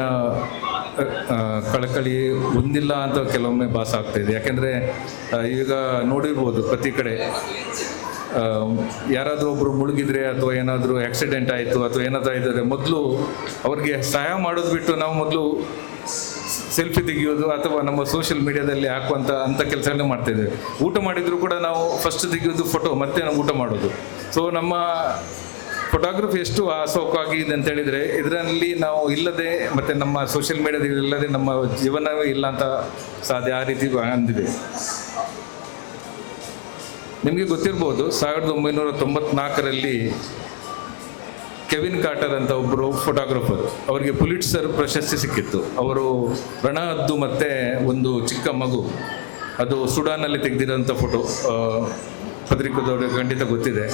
ಕಳಕಳಿ ಹೊಂದಿಲ್ಲ ಅಂತ ಕೆಲವೊಮ್ಮೆ ಭಾಸ ಆಗ್ತಾಯಿದೆ. ಯಾಕೆಂದರೆ ಈಗ ನೋಡಿರ್ಬೋದು ಪ್ರತಿ ಕಡೆ ಯಾರಾದರೂ ಒಬ್ಬರು ಮುಳುಗಿದ್ರೆ ಅಥವಾ ಏನಾದರೂ ಆಕ್ಸಿಡೆಂಟ್ ಆಯಿತು ಅಥವಾ ಏನಾದರೂ ಇದ್ದರೆ ಮೊದಲು ಅವ್ರಿಗೆ ಸಹಾಯ ಮಾಡೋದು ಬಿಟ್ಟು ನಾವು ಮೊದಲು ಸೆಲ್ಫಿ ತೆಗೆಯೋದು ಅಥವಾ ನಮ್ಮ ಸೋಷಿಯಲ್ ಮೀಡಿಯಾದಲ್ಲಿ ಹಾಕುವಂಥ ಕೆಲಸನೇ ಮಾಡ್ತಾಯಿದ್ದೇವೆ. ಊಟ ಮಾಡಿದರೂ ಕೂಡ ನಾವು ಫಸ್ಟ್ ತೆಗೆಯೋದು ಫೋಟೋ, ಮತ್ತೆ ನಾವು ಊಟ ಮಾಡೋದು. ಸೊ ನಮ್ಮ ಫೋಟೋಗ್ರಫಿ ಎಷ್ಟು ಆಸಕ್ತವಾಗಿದೆ ಅಂತ ಹೇಳಿದರೆ ಇದರಲ್ಲಿ ನಾವು ಇಲ್ಲದೆ, ಮತ್ತು ನಮ್ಮ ಸೋಷಿಯಲ್ ಮೀಡಿಯಾದಲ್ಲಿ ಇಲ್ಲದೆ ನಮ್ಮ ಜೀವನವೇ ಇಲ್ಲ ಅಂತ ಸಾಧ್ಯ, ಆ ರೀತಿ ಅಂದಿದೆ. ನಿಮಗೆ ಗೊತ್ತಿರ್ಬೋದು, 1994ರಲ್ಲಿ ಕೆವಿನ್ ಕಾರ್ಟರ್ ಅಂತ ಒಬ್ಬರು ಫೋಟೋಗ್ರಫರ್, ಅವರಿಗೆ ಪುಲಿಟ್ಸರ್ ಪ್ರಶಸ್ತಿ ಸಿಕ್ಕಿತ್ತು. ಅವರು ರಣಹದ್ದು ಮತ್ತು ಒಂದು ಚಿಕ್ಕ ಮಗು, ಅದು ಸುಡಾನಲ್ಲಿ ತೆಗೆದಿರೋಂಥ ಫೋಟೋ, ಪತ್ರಿಕೋದವ್ರಿಗೆ ಖಂಡಿತ ಗೊತ್ತಿದೆ.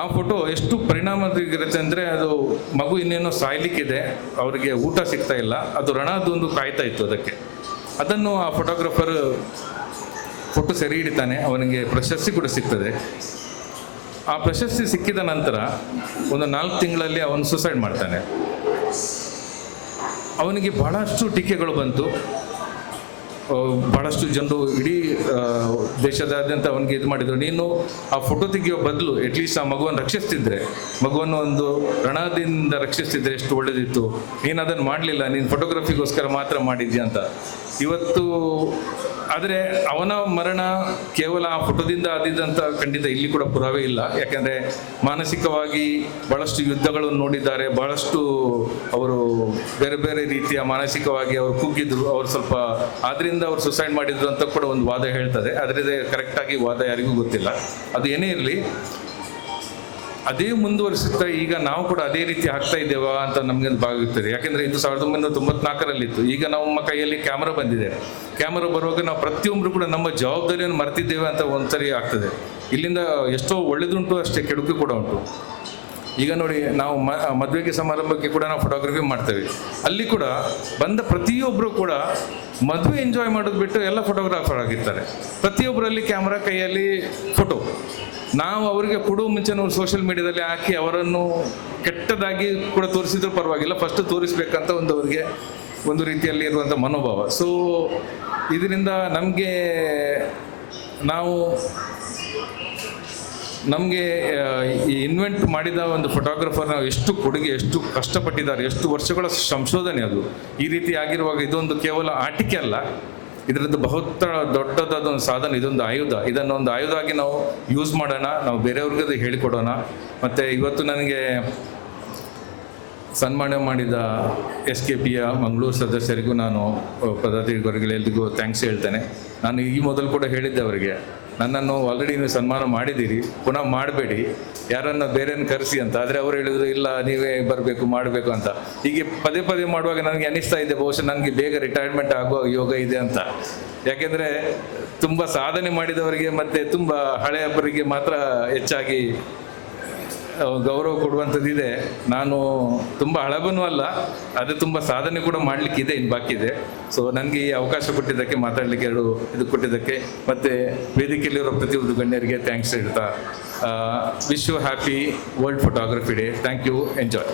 ಆ ಫೋಟೋ ಎಷ್ಟು ಪರಿಣಾಮವಾಗಿರುತ್ತೆ ಅಂದರೆ, ಅದು ಮಗು ಇನ್ನೇನೋ ಸಾಯ್ಲಿಕ್ಕಿದೆ, ಅವರಿಗೆ ಊಟ ಸಿಗ್ತಾ ಇಲ್ಲ, ಅದು ರಣಹದ್ದೊಂದು ಕಾಯ್ತಾ ಇತ್ತು ಅದಕ್ಕೆ. ಅದನ್ನು ಆ ಫೋಟೋಗ್ರಫರ್ ಫೋಟೋ ಸೆರೆ ಹಿಡಿತಾನೆ, ಅವನಿಗೆ ಪ್ರಶಸ್ತಿ ಕೂಡ ಸಿಗ್ತದೆ. ಆ ಪ್ರಶಸ್ತಿ ಸಿಕ್ಕಿದ ನಂತರ ಒಂದು 4 ತಿಂಗಳಲ್ಲಿ ಅವನು ಸುಸೈಡ್ ಮಾಡ್ತಾನೆ. ಅವನಿಗೆ ಬಹಳಷ್ಟು ಟೀಕೆಗಳು ಬಂತು. ಭಾಳಷ್ಟು ಜನರು ಇಡೀ ದೇಶದಾದ್ಯಂತ ಅವನಿಗೆ ಇದು ಮಾಡಿದರು, ನೀನು ಆ ಫೋಟೋ ತೆಗೆಯೋ ಬದಲು ಅಟ್ಲೀಸ್ಟ್ ಆ ಮಗುವನ್ನು ರಕ್ಷಿಸ್ತಿದ್ರೆ, ಮಗುವನ್ನು ಒಂದು ರಣದಿಂದ ರಕ್ಷಿಸ್ತಿದ್ರೆ ಎಷ್ಟು ಒಳ್ಳೆದಿತ್ತು, ನೀನು ಅದನ್ನು ಮಾಡಲಿಲ್ಲ, ನೀನು ಫೋಟೋಗ್ರಫಿಗೋಸ್ಕರ ಮಾತ್ರ ಮಾಡಿದ್ಯಾ ಅಂತ. ಇವತ್ತು ಆದರೆ ಅವನ ಮರಣ ಕೇವಲ ಆ ಫೋಟೋದಿಂದ ಆದಿದ್ದಂತ ಖಂಡಿತ ಇಲ್ಲಿ ಕೂಡ ಪುರಾವೆ ಇಲ್ಲ. ಯಾಕೆಂದರೆ ಮಾನಸಿಕವಾಗಿ ಭಾಳಷ್ಟು ಯುದ್ಧಗಳನ್ನು ನೋಡಿದ್ದಾರೆ, ಭಾಳಷ್ಟು ಅವರು ಬೇರೆ ಬೇರೆ ರೀತಿಯ ಮಾನಸಿಕವಾಗಿ ಅವರು ಕುಗ್ಗಿದ್ರು, ಅವರು ಸ್ವಲ್ಪ ಆದ್ರಿಂದ ಅವರು ಸುಸೈಡ್ ಮಾಡಿದ್ರು ಅಂತ ಕೂಡ ಒಂದು ವಾದ ಹೇಳ್ತದೆ. ಅದರದೇ ಕರೆಕ್ಟಾಗಿ ವಾದ ಯಾರಿಗೂ ಗೊತ್ತಿಲ್ಲ. ಅದು ಏನೇ ಇರಲಿ, ಅದೇ ಮುಂದುವರಿಸುತ್ತಾ ಈಗ ನಾವು ಕೂಡ ಅದೇ ರೀತಿ ಆಗ್ತಾ ಇದ್ದೇವಾ ಅಂತ ನಮಗೆ ಭಾವಿಸುತ್ತದೆ. ಯಾಕೆಂದರೆ ಇದು 1994ರಲ್ಲಿತ್ತು. ಈಗ ನಮ್ಮ ಕೈಯಲ್ಲಿ ಕ್ಯಾಮ್ರಾ ಬಂದಿದೆ. ಕ್ಯಾಮ್ರಾ ಬರುವಾಗ ನಾವು ಪ್ರತಿಯೊಬ್ಬರು ಕೂಡ ನಮ್ಮ ಜವಾಬ್ದಾರಿಯನ್ನು ಮರೆತಿದ್ದೇವೆ ಅಂತ ಒಂದ್ಸರಿ ಆಗ್ತದೆ. ಇಲ್ಲಿಂದ ಎಷ್ಟೋ ಒಳ್ಳೆದುಂಟು, ಅಷ್ಟೇ ಕೆಡುಕು ಕೂಡ ಉಂಟು. ಈಗ ನೋಡಿ, ನಾವು ಮದುವೆಗೆ ಸಮಾರಂಭಕ್ಕೆ ಕೂಡ ನಾವು ಫೋಟೋಗ್ರಫಿ ಮಾಡ್ತೇವೆ. ಅಲ್ಲಿ ಕೂಡ ಬಂದ ಪ್ರತಿಯೊಬ್ಬರು ಕೂಡ ಮದುವೆ ಎಂಜಾಯ್ ಮಾಡೋದು ಬಿಟ್ಟು ಎಲ್ಲ ಫೋಟೋಗ್ರಾಫರ್ ಆಗಿರ್ತಾರೆ. ಪ್ರತಿಯೊಬ್ಬರಲ್ಲಿ ಕ್ಯಾಮ್ರಾ ಕೈಯಲ್ಲಿ ಫೋಟೋ. ನಾವು ಅವರಿಗೆ ಕೊಡುವ ಮುಂಚೆ ನಾವು ಸೋಷಿಯಲ್ ಮೀಡಿಯಾದಲ್ಲಿ ಹಾಕಿ ಅವರನ್ನು ಕೆಟ್ಟದಾಗಿ ಕೂಡ ತೋರಿಸಿದ್ರು ಪರವಾಗಿಲ್ಲ, ಫಸ್ಟ್ ತೋರಿಸ್ಬೇಕಂತ ಅವರಿಗೆ ಒಂದು ರೀತಿಯಲ್ಲಿ ಇರುವಂಥ ಮನೋಭಾವ. ಸೊ ಇದರಿಂದ ನಮಗೆ ಈ ಇನ್ವೆಂಟ್ ಮಾಡಿದ ಒಂದು ಫೋಟೋಗ್ರಫರ್ ನಾವು ಎಷ್ಟು ಕೊಡುಗೆ, ಎಷ್ಟು ಕಷ್ಟಪಟ್ಟಿದ್ದಾರೆ, ಎಷ್ಟು ವರ್ಷಗಳ ಸಂಶೋಧನೆ ಅದು. ಈ ರೀತಿ ಆಗಿರುವಾಗ ಇದೊಂದು ಕೇವಲ ಆಟಿಕೆ ಅಲ್ಲ, ಇದರದ್ದು ದೊಡ್ಡದಾದ ಒಂದು ಸಾಧನ, ಇದೊಂದು ಆಯುಧ. ಇದನ್ನೊಂದು ಆಯುಧ ಆಗಿ ನಾವು ಯೂಸ್ ಮಾಡೋಣ, ನಾವು ಬೇರೆಯವ್ರಿಗೆ ಅದು ಹೇಳಿಕೊಡೋಣ. ಮತ್ತು ಇವತ್ತು ನನಗೆ ಸನ್ಮಾನ ಮಾಡಿದ SKPಯ ಮಂಗಳೂರು ಸದಸ್ಯರಿಗೂ ನಾನು ಪದಾಧಿಕಾರಿಗಳೆಲ್ಲರಿಗೂ ಥ್ಯಾಂಕ್ಸ್ ಹೇಳ್ತೇನೆ. ನಾನು ಈ ಮೊದಲು ಕೂಡ ಹೇಳಿದ್ದೆ ಅವರಿಗೆ, ನನ್ನನ್ನು ಆಲ್ರೆಡಿ ನೀವು ಸನ್ಮಾನ ಮಾಡಿದ್ದೀರಿ, ಪುನಃ ಮಾಡಬೇಡಿ, ಯಾರನ್ನು ಬೇರೆಯನ್ನು ಕರೆಸಿ ಅಂತ. ಆದರೆ ಅವರು ಹೇಳಿದರು ಇಲ್ಲ ನೀವೇ ಬರಬೇಕು ಮಾಡಬೇಕು ಅಂತ. ಹೀಗೆ ಪದೇ ಪದೇ ಮಾಡುವಾಗ ನನಗೆ ಅನ್ನಿಸ್ತಾ ಇದೆ ಬಹುಶಃ ನನಗೆ ಬೇಗ ರಿಟೈರ್ಮೆಂಟ್ ಆಗುವ ಯೋಗ ಇದೆ ಅಂತ. ಯಾಕೆಂದರೆ ತುಂಬ ಸಾಧನೆ ಮಾಡಿದವರಿಗೆ ಮತ್ತು ತುಂಬ ಹಳೆಯಬ್ಬರಿಗೆ ಮಾತ್ರ ಹೆಚ್ಚಾಗಿ ಗೌರವ ಕೊಡುವಂಥದ್ದಿದೆ. ನಾನು ತುಂಬ ಹಳಬನೂ ಅಲ್ಲ, ಅದು ತುಂಬ ಸಾಧನೆ ಕೂಡ ಮಾಡಲಿಕ್ಕಿದೆ, ಇನ್ನು ಬಾಕಿ ಇದೆ. ಸೊ ನನಗೆ ಈ ಅವಕಾಶ ಕೊಟ್ಟಿದ್ದಕ್ಕೆ, ಮಾತಾಡಲಿಕ್ಕೆ ಇದು ಕೊಟ್ಟಿದ್ದಕ್ಕೆ, ಮತ್ತು ವೇದಿಕೆಯಲ್ಲಿರೋ ಪ್ರತಿಯೊಂದು ಗಣ್ಯರಿಗೆ ಥ್ಯಾಂಕ್ಸ್ ಹೇಳ್ತಾ wish you happy world photography day. Thank you, enjoy.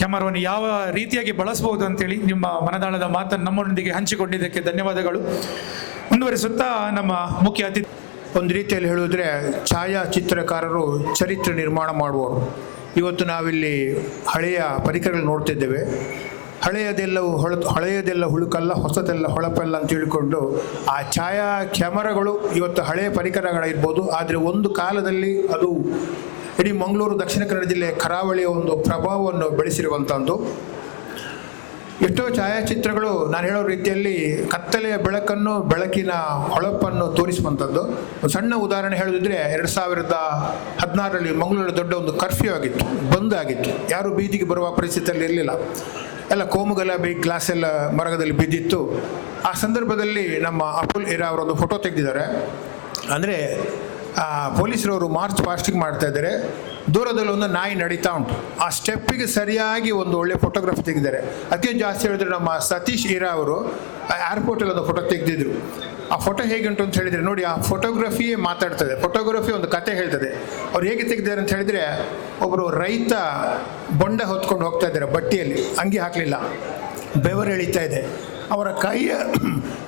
ಕ್ಯಾಮರಾವನ್ನು ಯಾವ ರೀತಿಯಾಗಿ ಬಳಸಬಹುದು ಅಂತೇಳಿ ನಿಮ್ಮ ಮನದಾಳದ ಮಾತನ್ನು ನಮ್ಮೊಂದಿಗೆ ಹಂಚಿಕೊಂಡಿದ್ದಕ್ಕೆ ಧನ್ಯವಾದಗಳು. ಮುಂದುವರಿಸುತ್ತಾ ನಮ್ಮ ಮುಖ್ಯ ಅತಿಥಿ, ಒಂದು ರೀತಿಯಲ್ಲಿ ಹೇಳುವುದ್ರೆ ಛಾಯಾಚಿತ್ರಕಾರರು ಚರಿತ್ರೆ ನಿರ್ಮಾಣ ಮಾಡುವವರು. ಇವತ್ತು ನಾವಿಲ್ಲಿ ಹಳೆಯ ಪರಿಕರಗಳು ನೋಡ್ತಿದ್ದೇವೆ. ಹಳೆಯದೆಲ್ಲ ಹುಳುಕಲ್ಲ, ಹೊಸದೆಲ್ಲ ಹೊಳಪಲ್ಲ ಅಂತ ಹೇಳಿಕೊಂಡು ಆ ಛಾಯಾ ಕ್ಯಾಮರಾಗಳು ಇವತ್ತು ಹಳೆಯ ಪರಿಕರಗಳಿರ್ಬೋದು. ಆದರೆ ಒಂದು ಕಾಲದಲ್ಲಿ ಅದು ಇಡೀ ಮಂಗಳೂರು, ದಕ್ಷಿಣ ಕನ್ನಡ ಜಿಲ್ಲೆ, ಕರಾವಳಿಯ ಒಂದು ಪ್ರಭಾವವನ್ನು ಬೆಳೆಸಿರುವಂಥದ್ದು. ಎಷ್ಟೋ ಛಾಯಾಚಿತ್ರಗಳು ನಾನು ಹೇಳೋ ರೀತಿಯಲ್ಲಿ ಕತ್ತಲೆಯ ಬೆಳಕನ್ನು, ಬೆಳಕಿನ ಹೊಳಪನ್ನು ತೋರಿಸುವಂಥದ್ದು. ಒಂದು ಸಣ್ಣ ಉದಾಹರಣೆ ಹೇಳೋದಿದ್ರೆ 2016ರಲ್ಲಿ ಮಂಗಳೂರಲ್ಲಿ ದೊಡ್ಡ ಒಂದು ಕರ್ಫ್ಯೂ ಆಗಿತ್ತು, ಬಂದ್ ಆಗಿತ್ತು. ಯಾರು ಬೀದಿಗೆ ಬರುವ ಪರಿಸ್ಥಿತಿಯಲ್ಲಿ ಇರಲಿಲ್ಲ. ಎಲ್ಲ ಕೋಮುಗಲಭೆ ಗ್ಲಾಸ್ ಎಲ್ಲ ಮರದಲ್ಲಿ ಬಿದ್ದಿತ್ತು. ಆ ಸಂದರ್ಭದಲ್ಲಿ ನಮ್ಮ ಅಪುಲ್ ಇರಾ ಅವರೊಂದು ಫೋಟೋ ತೆಗೆದಿದ್ದಾರೆ. ಅಂದರೆ ಪೊಲೀಸರವರು ಮಾರ್ಚ್ ಫಾಸ್ಟಿಂಗ್ ಮಾಡ್ತಾ ಇದ್ದಾರೆ, ದೂರದಲ್ಲಿ ಒಂದು ನಾಯಿ ನಡೀತಾ ಉಂಟು. ಆ ಸ್ಟೆಪ್ಪಿಗೆ ಸರಿಯಾಗಿ ಒಂದು ಒಳ್ಳೆ ಫೋಟೋಗ್ರಫಿ ತೆಗೆದಿದ್ದಾರೆ. ಅದಕ್ಕೆ ಜಾಸ್ತಿ ಹೇಳಿದ್ರೆ ನಮ್ಮ ಸತೀಶ್ ಇರಾ ಅವರು ಏರ್ಪೋರ್ಟಲ್ಲಿ ಒಂದು ಫೋಟೋ ತೆಗೆದಿದ್ರು. ಆ ಫೋಟೋ ಹೇಗೆ ಉಂಟು ಅಂತ ಹೇಳಿದರೆ ನೋಡಿ, ಆ ಫೋಟೋಗ್ರಫಿಯೇ ಮಾತಾಡ್ತದೆ. ಫೋಟೋಗ್ರಫಿ ಒಂದು ಕತೆ ಹೇಳ್ತದೆ. ಅವ್ರು ಹೇಗೆ ತೆಗೆದಿದ್ದಾರೆ ಅಂತ ಹೇಳಿದರೆ, ಒಬ್ಬರು ರೈತ ಬೊಂಡ ಹೊತ್ಕೊಂಡು ಹೋಗ್ತಾ ಇದ್ದಾರೆ, ಬಟ್ಟಿಯಲ್ಲಿ ಅಂಗಿ ಹಾಕಲಿಲ್ಲ, ಬೆವರು ಎಳೀತಾ ಇದೆ. ಅವರ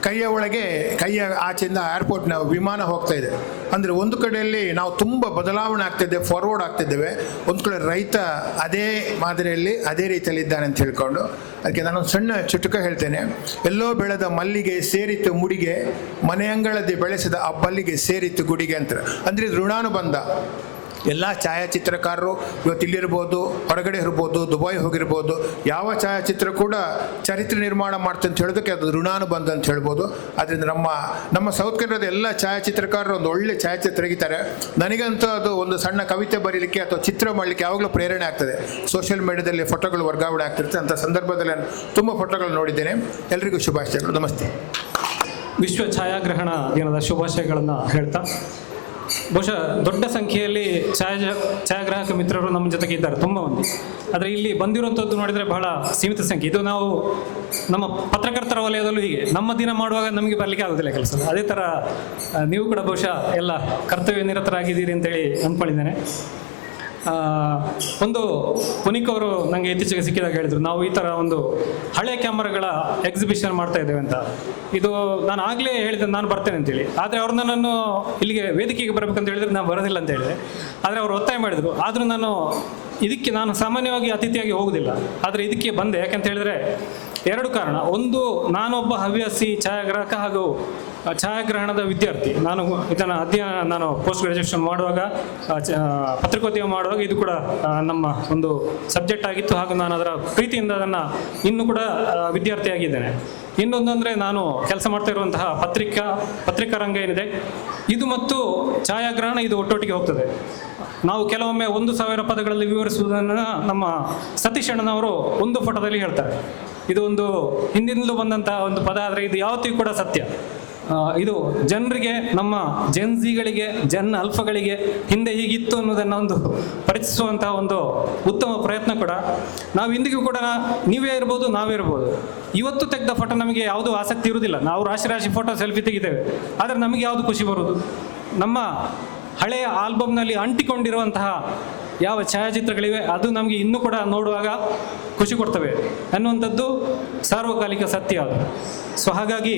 ಕೈಯ ಒಳಗೆ, ಕೈಯ ಆಚೆಯಿಂದ ಏರ್ಪೋರ್ಟ್ನ ವಿಮಾನ ಹೋಗ್ತಾ ಇದೆ. ಅಂದರೆ ಒಂದು ಕಡೆಯಲ್ಲಿ ನಾವು ತುಂಬ ಬದಲಾವಣೆ ಆಗ್ತಿದ್ದೇವೆ, ಫಾರ್ವರ್ಡ್ ಆಗ್ತಿದ್ದೇವೆ. ಒಂದು ಕಡೆ ರೈತ ಅದೇ ಮಾದರಿಯಲ್ಲಿ ಅದೇ ರೀತಿಯಲ್ಲಿ ಇದ್ದಾನೆ ಅಂತ ಹೇಳ್ಕೊಂಡು, ಅದಕ್ಕೆ ನಾನೊಂದು ಸಣ್ಣ ಚುಟುಕ ಹೇಳ್ತೇನೆ. ಎಲ್ಲೋ ಬೆಳೆದ ಮಲ್ಲಿಗೆ ಸೇರಿತ್ತು ಮುಡಿಗೆ, ಮನೆಯಂಗಳದಿ ಬೆಳೆಸಿದ ಆ ಬಲ್ಲಿಗೆ ಸೇರಿತ್ತು ಗುಡಿಗೆ ಅಂತ. ಅಂದರೆ ಇದು ಋಣಾನುಬಂಧ. ಎಲ್ಲ ಛಾಯಾಚಿತ್ರಕಾರರು ಇವತ್ತು ಇಲ್ಲಿರ್ಬೋದು, ಹೊರಗಡೆ ಇರ್ಬೋದು, ದುಬೈ ಹೋಗಿರ್ಬೋದು, ಯಾವ ಛಾಯಾಚಿತ್ರ ಕೂಡ ಚರಿತ್ರೆ ನಿರ್ಮಾಣ ಮಾಡ್ತಾರೆ ಅಂತ ಹೇಳೋದಕ್ಕೆ ಅದು ಋಣಾನುಬಂಧ ಅಂತ ಹೇಳ್ಬೋದು. ಅದರಿಂದ ನಮ್ಮ ಸೌತ್ ಕನ್ನಡದ ಎಲ್ಲ ಛಾಯಾಚಿತ್ರಕಾರರು ಒಂದು ಒಳ್ಳೆ ಛಾಯಾಚಿತ್ರ ತೆಗಿತಾರೆ. ನನಗಂತೂ ಅದು ಒಂದು ಸಣ್ಣ ಕವಿತೆ ಬರೀಲಿಕ್ಕೆ ಅಥವಾ ಚಿತ್ರ ಮಾಡಲಿಕ್ಕೆ ಯಾವಾಗಲೂ ಪ್ರೇರಣೆ ಆಗ್ತದೆ. ಸೋಷಿಯಲ್ ಮೀಡಿಯಾದಲ್ಲಿ ಫೋಟೋಗಳು ವರ್ಗಾವಣೆ ಆಗ್ತಿರುತ್ತೆ. ಅಂಥ ಸಂದರ್ಭದಲ್ಲಿ ನಾನು ತುಂಬ ಫೋಟೋಗಳು ನೋಡಿದ್ದೇನೆ. ಎಲ್ರಿಗೂ ಶುಭಾಶಯಗಳು. ನಮಸ್ತೆ. ವಿಶ್ವ ಛಾಯಾಗ್ರಹಣ ದಿನದ ಶುಭಾಶಯಗಳನ್ನು ಹೇಳ್ತಾ, ಬಹುಶಃ ದೊಡ್ಡ ಸಂಖ್ಯೆಯಲ್ಲಿ ಛಾಯಾಗ್ರಾಹಕ ಮಿತ್ರರು ನಮ್ಮ ಜೊತೆಗೆ ಇದ್ದಾರೆ, ತುಂಬ ಮಂದಿ. ಆದರೆ ಇಲ್ಲಿ ಬಂದಿರುವಂಥದ್ದು ನೋಡಿದರೆ ಬಹಳ ಸೀಮಿತ ಸಂಖ್ಯೆ. ಇದು ನಾವು ನಮ್ಮ ಪತ್ರಕರ್ತರ ವಲಯದಲ್ಲೂ ಹೀಗೆ ನಮ್ಮ ದಿನ ಮಾಡುವಾಗ ನಮಗೆ ಬರಲಿಕ್ಕೆ ಆಗೋದಿಲ್ಲ ಕೆಲಸ. ಅದೇ ಥರ ನೀವು ಕೂಡ ಬಹುಶಃ ಎಲ್ಲ ಕರ್ತವ್ಯ ನಿರತರಾಗಿದ್ದೀರಿ ಅಂತೇಳಿ ಅಂದ್ಕೊಂಡಿದ್ದೇನೆ. ಒಂದು ಪುನಿಕ್ ಅವರು ನನಗೆ ಇತ್ತೀಚೆಗೆ ಸಿಕ್ಕಿದಾಗ ಹೇಳಿದರು, ನಾವು ಈ ಥರ ಒಂದು ಹಳೆ ಕ್ಯಾಮರಾಗಳ ಎಕ್ಸಿಬಿಷನ್ ಮಾಡ್ತಾ ಇದ್ದೇವೆ ಅಂತ. ಇದು ನಾನು ಆಗಲೇ ಹೇಳಿದೆ ನಾನು ಬರ್ತೇನೆ ಅಂತೇಳಿ. ಆದರೆ ಅವ್ರು ನನ್ನನ್ನು ಇಲ್ಲಿಗೆ ವೇದಿಕೆಗೆ ಬರಬೇಕಂತ ಹೇಳಿದರೆ ನಾನು ಬರೋದಿಲ್ಲ ಅಂತ ಹೇಳಿದೆ. ಆದರೆ ಅವರು ಒತ್ತಾಯ ಮಾಡಿದರು. ಆದರೂ ನಾನು ಸಾಮಾನ್ಯವಾಗಿ ಅತಿಥಿಯಾಗಿ ಹೋಗೋದಿಲ್ಲ, ಆದರೆ ಇದಕ್ಕೆ ಬಂದೆ. ಯಾಕಂತ ಹೇಳಿದರೆ ಎರಡು ಕಾರಣ. ಒಂದು, ನಾನೊಬ್ಬ ಹವ್ಯಾಸಿ ಛಾಯಾಗ್ರಾಹಕ ಹಾಗೂ ಛಾಯಾಗ್ರಹಣದ ವಿದ್ಯಾರ್ಥಿ. ನಾನು ಪೋಸ್ಟ್ ಗ್ರಾಜುಯೇಷನ್ ಮಾಡುವಾಗ, ಪತ್ರಿಕೋದ್ಯಮ ಮಾಡುವಾಗ ಇದು ಕೂಡ ನಮ್ಮ ಒಂದು ಸಬ್ಜೆಕ್ಟ್ ಆಗಿತ್ತು. ಹಾಗೂ ನಾನು ಅದರ ಪ್ರೀತಿಯಿಂದ ಅದನ್ನು ಇನ್ನೂ ಕೂಡ ವಿದ್ಯಾರ್ಥಿಯಾಗಿದ್ದೇನೆ. ಇನ್ನೊಂದು ಅಂದರೆ, ನಾನು ಕೆಲಸ ಮಾಡ್ತಾ ಇರುವಂತಹ ಪತ್ರಿಕಾ ರಂಗ ಏನಿದೆ ಇದು ಮತ್ತು ಛಾಯಾಗ್ರಹಣ ಇದು ಒಟ್ಟೊಟ್ಟಿಗೆ ಹೋಗ್ತದೆ. ನಾವು ಕೆಲವೊಮ್ಮೆ 1000 ಪದಗಳಲ್ಲಿ ವಿವರಿಸುವುದನ್ನು ನಮ್ಮ ಸತೀಶ್ ಅಣ್ಣನವರು ಒಂದು ಫೋಟೋದಲ್ಲಿ ಹೇಳ್ತಾರೆ. ಇದು ಒಂದು ಹಿಂದಿನಿಂದಲೂ ಬಂದಂತಹ ಒಂದು ಪದ, ಆದರೆ ಇದು ಯಾವತ್ತಿಗೂ ಕೂಡ ಸತ್ಯ. ಇದು ಜನರಿಗೆ, ನಮ್ಮ ಜೆನ್ಸಿಗಳಿಗೆ, ಅಲ್ಫಗಳಿಗೆ ಹಿಂದೆ ಹೀಗಿತ್ತು ಅನ್ನೋದನ್ನು ಒಂದು ಪರಿಚಯಿಸುವಂತಹ ಒಂದು ಉತ್ತಮ ಪ್ರಯತ್ನ ಕೂಡ. ನಾವು ಇಂದಿಗೂ ಕೂಡ ನೀವೇ ಇರ್ಬೋದು, ನಾವೇ ಇರ್ಬೋದು, ಇವತ್ತು ತೆಗೆದ ಫೋಟೋ ನಮಗೆ ಯಾವುದೂ ಆಸಕ್ತಿ ಇರುವುದಿಲ್ಲ. ನಾವು ರಾಶಿ ಫೋಟೋ ಸೆಲ್ಫಿ ತೆಗಿತೇವೆ, ಆದರೆ ನಮಗೆ ಯಾವುದು ಖುಷಿ ಬರುವುದು? ನಮ್ಮ ಹಳೆಯ ಆಲ್ಬಮ್ನಲ್ಲಿ ಅಂಟಿಕೊಂಡಿರುವಂತಹ ಯಾವ ಛಾಯಾಚಿತ್ರಗಳಿವೆ ಅದು ನಮಗೆ ಇನ್ನೂ ಕೂಡ ನೋಡುವಾಗ ಖುಷಿ ಕೊಡ್ತವೆ ಅನ್ನುವಂಥದ್ದು ಸಾರ್ವಕಾಲಿಕ ಸತ್ಯ ಅದು. ಸೊ ಹಾಗಾಗಿ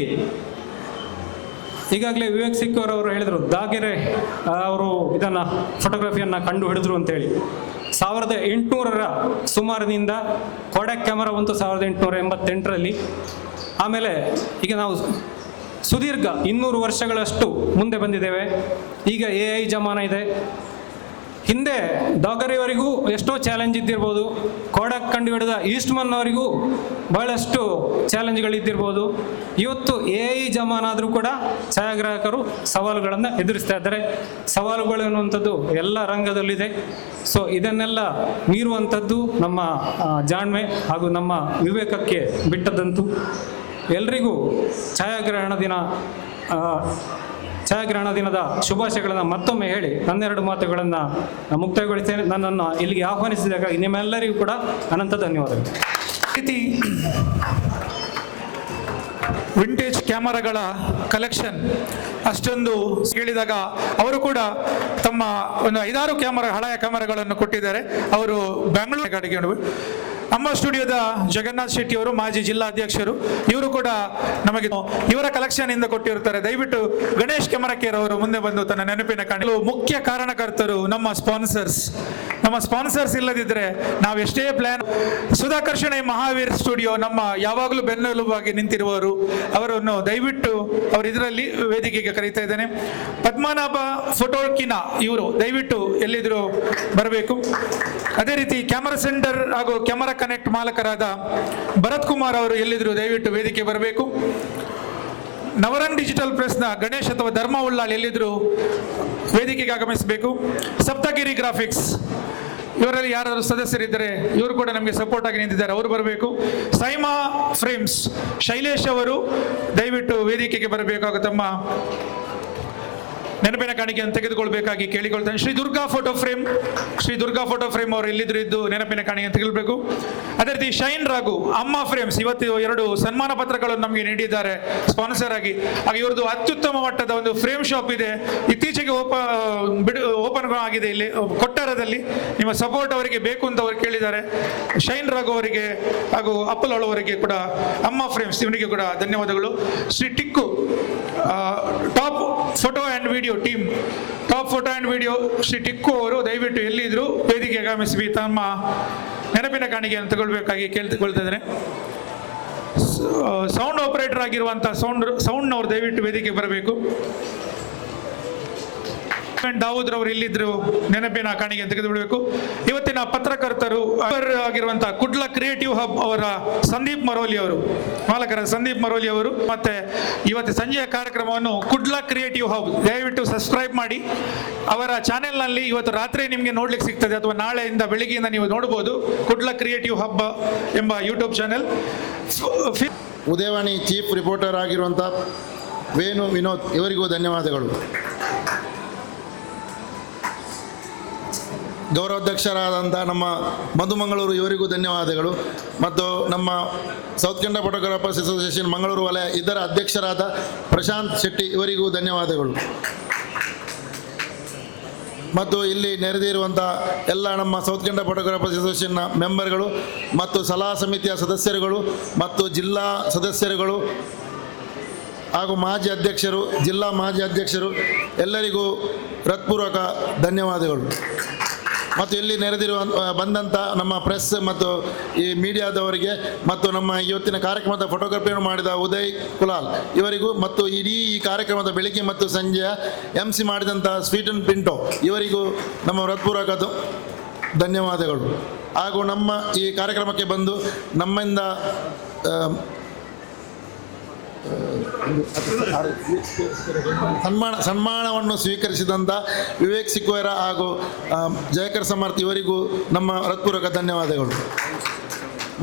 ಈಗಾಗಲೇ ವಿವೇಕ್ ಸಿಕ್ಕೂರ್ ಅವರು ಹೇಳಿದರು, ದಾಗೆರೆ ಅವರು ಇದನ್ನು ಫೋಟೋಗ್ರಫಿಯನ್ನು ಕಂಡು ಹಿಡಿದ್ರು ಅಂತೇಳಿ. 1800ರ ಸುಮಾರಿನಿಂದ ಕೊಡಕ್ ಕ್ಯಾಮರಾ ಬಂತು 1888ರಲ್ಲಿ. ಆಮೇಲೆ ಈಗ ನಾವು ಸುದೀರ್ಘ 200 ವರ್ಷಗಳಷ್ಟು ಮುಂದೆ ಬಂದಿದ್ದೇವೆ. ಈಗ AI ಜಮಾನ ಇದೆ. ಹಿಂದೆ ಡಾಗರಿಯವರಿಗೂ ಎಷ್ಟೋ ಚಾಲೆಂಜ್ ಇದ್ದಿರ್ಬೋದು, ಕೋಡಕ್ ಕಂಡುಹಿಡಿದ ಈಸ್ಟ್ಮನ್ ಅವರಿಗೂ ಬಹಳಷ್ಟು ಚಾಲೆಂಜ್ಗಳಿದ್ದಿರ್ಬೋದು. ಇವತ್ತು AI ಜಮಾನ ಆದರೂ ಕೂಡ ಛಾಯಾಗ್ರಾಹಕರು ಸವಾಲುಗಳನ್ನು ಎದುರಿಸ್ತಾ ಇದ್ದಾರೆ. ಸವಾಲುಗಳು ಅನ್ನುವಂಥದ್ದು ಎಲ್ಲ ರಂಗದಲ್ಲಿದೆ. ಸೊ ಇದನ್ನೆಲ್ಲ ಮೀರುವಂಥದ್ದು ನಮ್ಮ ಜಾಣ್ಮೆ ಹಾಗೂ ನಮ್ಮ ವಿವೇಕಕ್ಕೆ ಬಿಟ್ಟದ್ದಂತೂ. ಎಲ್ರಿಗೂ ಛಾಯಾಗ್ರಹಣ ದಿನದ ಶುಭಾಶಯಗಳನ್ನು ಮತ್ತೊಮ್ಮೆ ಹೇಳಿ ನನ್ನೆರಡು ಮಾತುಗಳನ್ನು ಮುಕ್ತಾಯಗೊಳಿಸ್ತೇನೆ. ನನ್ನನ್ನು ಇಲ್ಲಿಗೆ ಆಹ್ವಾನಿಸಿದಾಗ ನಿಮ್ಮೆಲ್ಲರಿಗೂ ಕೂಡ ಅನಂತ ಧನ್ಯವಾದಗಳು. ರೀತಿ ವಿಂಟೇಜ್ ಕ್ಯಾಮರಾಗಳ ಕಲೆಕ್ಷನ್ ಅಷ್ಟೊಂದು ಕೇಳಿದಾಗ ಅವರು ಕೂಡ ತಮ್ಮ ಒಂದು 5-6 ಹಳೆಯ ಕ್ಯಾಮರಾಗಳನ್ನು ಕೊಟ್ಟಿದ್ದಾರೆ. ಅವರು ಬೆಂಗಳೂರು ಗಾಡಿಗೆ ನಮ್ಮ ಸ್ಟುಡಿಯೋದ ಜಗನ್ನಾಥ್ ಶೆಟ್ಟಿ ಅವರು ಮಾಜಿ ಜಿಲ್ಲಾಧ್ಯಕ್ಷರು. ಇವರು ಕೂಡ ನಮಗೆ ಇವರ ಕಲೆಕ್ಷನ್ ಇಂದ ಕೊಟ್ಟಿರ್ತಾರೆ. ದಯವಿಟ್ಟು ಗಣೇಶ್ ಕೆಮರಕೇರ್ ಅವರು ಮುಂದೆ ಬಂದು ತನ್ನ ನೆನಪಿನ ಕಾಣಲು ಮುಖ್ಯ ಕಾರಣಕರ್ತರು ನಮ್ಮ ಸ್ಪಾನ್ಸರ್ಸ್ ಇಲ್ಲದಿದ್ದರೆ ನಾವು ಎಷ್ಟೇ ಪ್ಲಾನ್. ಸುಧಾಕರ್ಷಣೆ ಮಹಾವೀರ್ ಸ್ಟುಡಿಯೋ ನಮ್ಮ ಯಾವಾಗಲೂ ಬೆನ್ನೆಲುಬಾಗಿ ನಿಂತಿರುವವರು. ಅವರನ್ನು ದಯವಿಟ್ಟು ಅವರು ಇದರಲ್ಲಿ ವೇದಿಕೆಗೆ ಕರೀತಾ ಇದ್ದೇನೆ. ಪದ್ಮನಾಭ ಫೋಟೋಕಿನ ಇವರು ದಯವಿಟ್ಟು ಎಲ್ಲಿದ್ರು ಬರಬೇಕು. ಅದೇ ರೀತಿ ಕ್ಯಾಮರಾ ಸೆಂಟರ್ ಹಾಗೂ ಕ್ಯಾಮರಾ ಕನೆಕ್ಟ್ ಮಾಲಕರಾದ ಭರತ್ ಕುಮಾರ್ ಅವರು ಎಲ್ಲಿದ್ರು ದಯವಿಟ್ಟು ವೇದಿಕೆ ಬರಬೇಕು. ನವರಂಗ್ ಡಿಜಿಟಲ್ ಪ್ರೆಸ್ನ ಗಣೇಶ್ ಅಥವಾ ಧರ್ಮ ಉಳ್ಳಾಳ್ ಎಲ್ಲಿದ್ರು ವೇದಿಕೆಗೆ ಆಗಮಿಸಬೇಕು. ಸಪ್ತಗಿರಿ ಗ್ರಾಫಿಕ್ಸ್ ಇವರಲ್ಲಿ ಯಾರಾದರೂ ಸದಸ್ಯರಿದ್ದರೆ ಇವರು ಕೂಡ ನಮಗೆ ಸಪೋರ್ಟ್ ಆಗಿ ನಿಂತಿದ್ದಾರೆ, ಅವರು ಬರಬೇಕು. ಸೈಮಾ ಫ್ರೇಮ್ಸ್ ಶೈಲೇಶ್ ಅವರು ದಯವಿಟ್ಟು ವೇದಿಕೆಗೆ ಬರಬೇಕಾಗ ತಮ್ಮ ನೆನಪಿನ ಕಾಣಿಕೆಯನ್ನು ತೆಗೆದುಕೊಳ್ಬೇಕಾಗಿ ಕೇಳಿಕೊಳ್ತಾನೆ. ಶ್ರೀ ದುರ್ಗಾ ಫೋಟೋ ಫ್ರೇಮ್ ಅವರು ಎಲ್ಲಿದ್ರು ಇದ್ದು ನೆನಪಿನ ಕಾಣಿಕೆಯನ್ನು ತೆಗೆದುಕೊಳ್ಬೇಕು. ಅದೇ ರೀತಿ ಶೈನ್ ರಾಘು ಅಮ್ಮ ಫ್ರೇಮ್ಸ್ ಇವತ್ತು 2 ಸನ್ಮಾನ ಪತ್ರಗಳನ್ನು ನಮಗೆ ನೀಡಿದ್ದಾರೆ ಸ್ಪಾನ್ಸರ್ ಆಗಿ. ಹಾಗೆ ಇವ್ರದ್ದು ಅತ್ಯುತ್ತಮ ಮಟ್ಟದ ಒಂದು ಫ್ರೇಮ್ ಶಾಪ್ ಇದೆ, ಇತ್ತೀಚೆಗೆ ಓಪನ್ ಆಗಿದೆ ಇಲ್ಲಿ ಕೊಟ್ಟಾರದಲ್ಲಿ. ನಿಮ್ಮ ಸಪೋರ್ಟ್ ಅವರಿಗೆ ಬೇಕು ಅಂತ ಅವರು ಕೇಳಿದ್ದಾರೆ. ಶೈನ್ ರಾಘು ಅವರಿಗೆ ಹಾಗೂ ಅಪ್ಪಲಾಳ್ ಅವರಿಗೆ ಕೂಡ ಅಮ್ಮ ಫ್ರೇಮ್ಸ್ ಇವರಿಗೆ ಕೂಡ ಧನ್ಯವಾದಗಳು. Shri tick top photo and video team Shri tick ಅವರು ದಯವಿಟ್ಟು ಎಲ್ಲಿದ್ರು ವೇದಿಕೆಗೆ ಆಗಮಿಸಿ ತಮ್ಮ ನೆನಪಿನ ಕಾಣಿಕೆಯನ್ನು ತಗೊಳ್ಬೇಕಾಗಿ ಕೇಳಿಕೊಳ್ತಾ ಇದ್ದೇನೆ. ಸೌಂಡ್ ಆಪರೇಟರ್ ಆಗಿರುವಂಥ ಸೌಂಡ್ನವರು ದಯವಿಟ್ಟು ವೇದಿಕೆಗೆ ಬರಬೇಕು. ದಾವೂದ್ ರವರು ಇಲ್ಲಿದ್ರು ನೆನಪಿನ ಕಾಣಿಕೆ ತೆಗೆದುಬಿಡಬೇಕು. ಇವತ್ತಿನ ಪತ್ರಕರ್ತರು ಆಗಿರುವಂತಹ ಕುಡ್ಲ ಕ್ರಿಯೇಟಿವ್ ಹಬ್ ಅವರ ಮಾಲಕರ ಸಂದೀಪ್ ಮರೋಲಿ ಅವರು ಮತ್ತೆ ಇವತ್ತು ಸಂಜೆಯ ಕಾರ್ಯಕ್ರಮವನ್ನು ಕುಡ್ಲ ಕ್ರಿಯೇಟಿವ್ ಹಬ್ ದಯವಿಟ್ಟು ಸಬ್ಸ್ಕ್ರೈಬ್ ಮಾಡಿ. ಅವರ ಚಾನೆಲ್ನಲ್ಲಿ ಇವತ್ತು ರಾತ್ರಿ ನಿಮಗೆ ನೋಡ್ಲಿಕ್ಕೆ ಸಿಗ್ತದೆ ಅಥವಾ ನಾಳೆಯಿಂದ ಬೆಳಿಗ್ಗೆಯಿಂದ ನೀವು ನೋಡ್ಬೋದು. ಕುಡ್ಲ ಕ್ರಿಯೇಟಿವ್ ಹಬ್ ಎಂಬ YouTube channel. Udayavani chief reporter ಆಗಿರುವಂಥ ವೇಣು ವಿನೋದ್ ಇವರಿಗೂ ಧನ್ಯವಾದಗಳು. ಗೌರವಾಧ್ಯಕ್ಷರಾದಂಥ ನಮ್ಮ ಮಧುಮಂಗಳೂರು ಇವರಿಗೂ ಧನ್ಯವಾದಗಳು. ಮತ್ತು ನಮ್ಮ south Canara photographers association Mangaluru ವಲಯ ಇದರ ಅಧ್ಯಕ್ಷರಾದ ಪ್ರಶಾಂತ್ ಶೆಟ್ಟಿ ಇವರಿಗೂ ಧನ್ಯವಾದಗಳು. ಮತ್ತು ಇಲ್ಲಿ ನೆರೆದಿರುವಂಥ ಎಲ್ಲ ನಮ್ಮ ಸೌತ್ ಕೆನರಾ ಫೋಟೋಗ್ರಾಫರ್ಸ್ ಅಸೋಸಿಯೇಷನ್ನ ಮೆಂಬರ್ಗಳು ಮತ್ತು ಸಲಹಾ ಸಮಿತಿಯ ಸದಸ್ಯರುಗಳು ಮತ್ತು ಜಿಲ್ಲಾ ಸದಸ್ಯರುಗಳು ಹಾಗೂ ಜಿಲ್ಲಾ ಮಾಜಿ ಅಧ್ಯಕ್ಷರು ಎಲ್ಲರಿಗೂ ಹೃತ್ಪೂರ್ವಕ ಧನ್ಯವಾದಗಳು. ಮತ್ತು ಇಲ್ಲಿ ಬಂದಂಥ ನಮ್ಮ ಪ್ರೆಸ್ ಮತ್ತು ಈ ಮೀಡಿಯಾದವರಿಗೆ ಮತ್ತು ನಮ್ಮ ಇವತ್ತಿನ ಕಾರ್ಯಕ್ರಮದ ಫೋಟೋಗ್ರಫಿಯನ್ನು ಮಾಡಿದ ಉದಯ್ ಕುಲಾಲ್ ಇವರಿಗೂ ಮತ್ತು ಇಡೀ ಈ ಕಾರ್ಯಕ್ರಮದ ಬೆಳಿಗ್ಗೆ ಮತ್ತು ಸಂಜೆಯ MC ಮಾಡಿದಂಥ ಸ್ವೀಟನ್ ಪಿಂಟೋ ಇವರಿಗೂ ನಮ್ಮ ಹೃತ್ಪೂರ್ವಕ ಧನ್ಯವಾದಗಳು. ಹಾಗೂ ನಮ್ಮ ಈ ಕಾರ್ಯಕ್ರಮಕ್ಕೆ ಬಂದು ನಮ್ಮಿಂದ ಸನ್ಮಾನವನ್ನು ಸ್ವೀಕರಿಸಿದಂಥ ವಿವೇಕ್ ಸಿಕ್ವೇರ ಹಾಗೂ ಜಯಕರ್ ಸಮರ್ಥ್ ಇವರಿಗೂ ನಮ್ಮ ಹೃತ್ಪೂರ್ವಕ ಧನ್ಯವಾದಗಳು.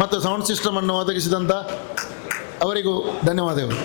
ಮತ್ತು ಸೌಂಡ್ ಸಿಸ್ಟಮನ್ನು ಒದಗಿಸಿದಂಥ ಅವರಿಗೂ ಧನ್ಯವಾದಗಳು.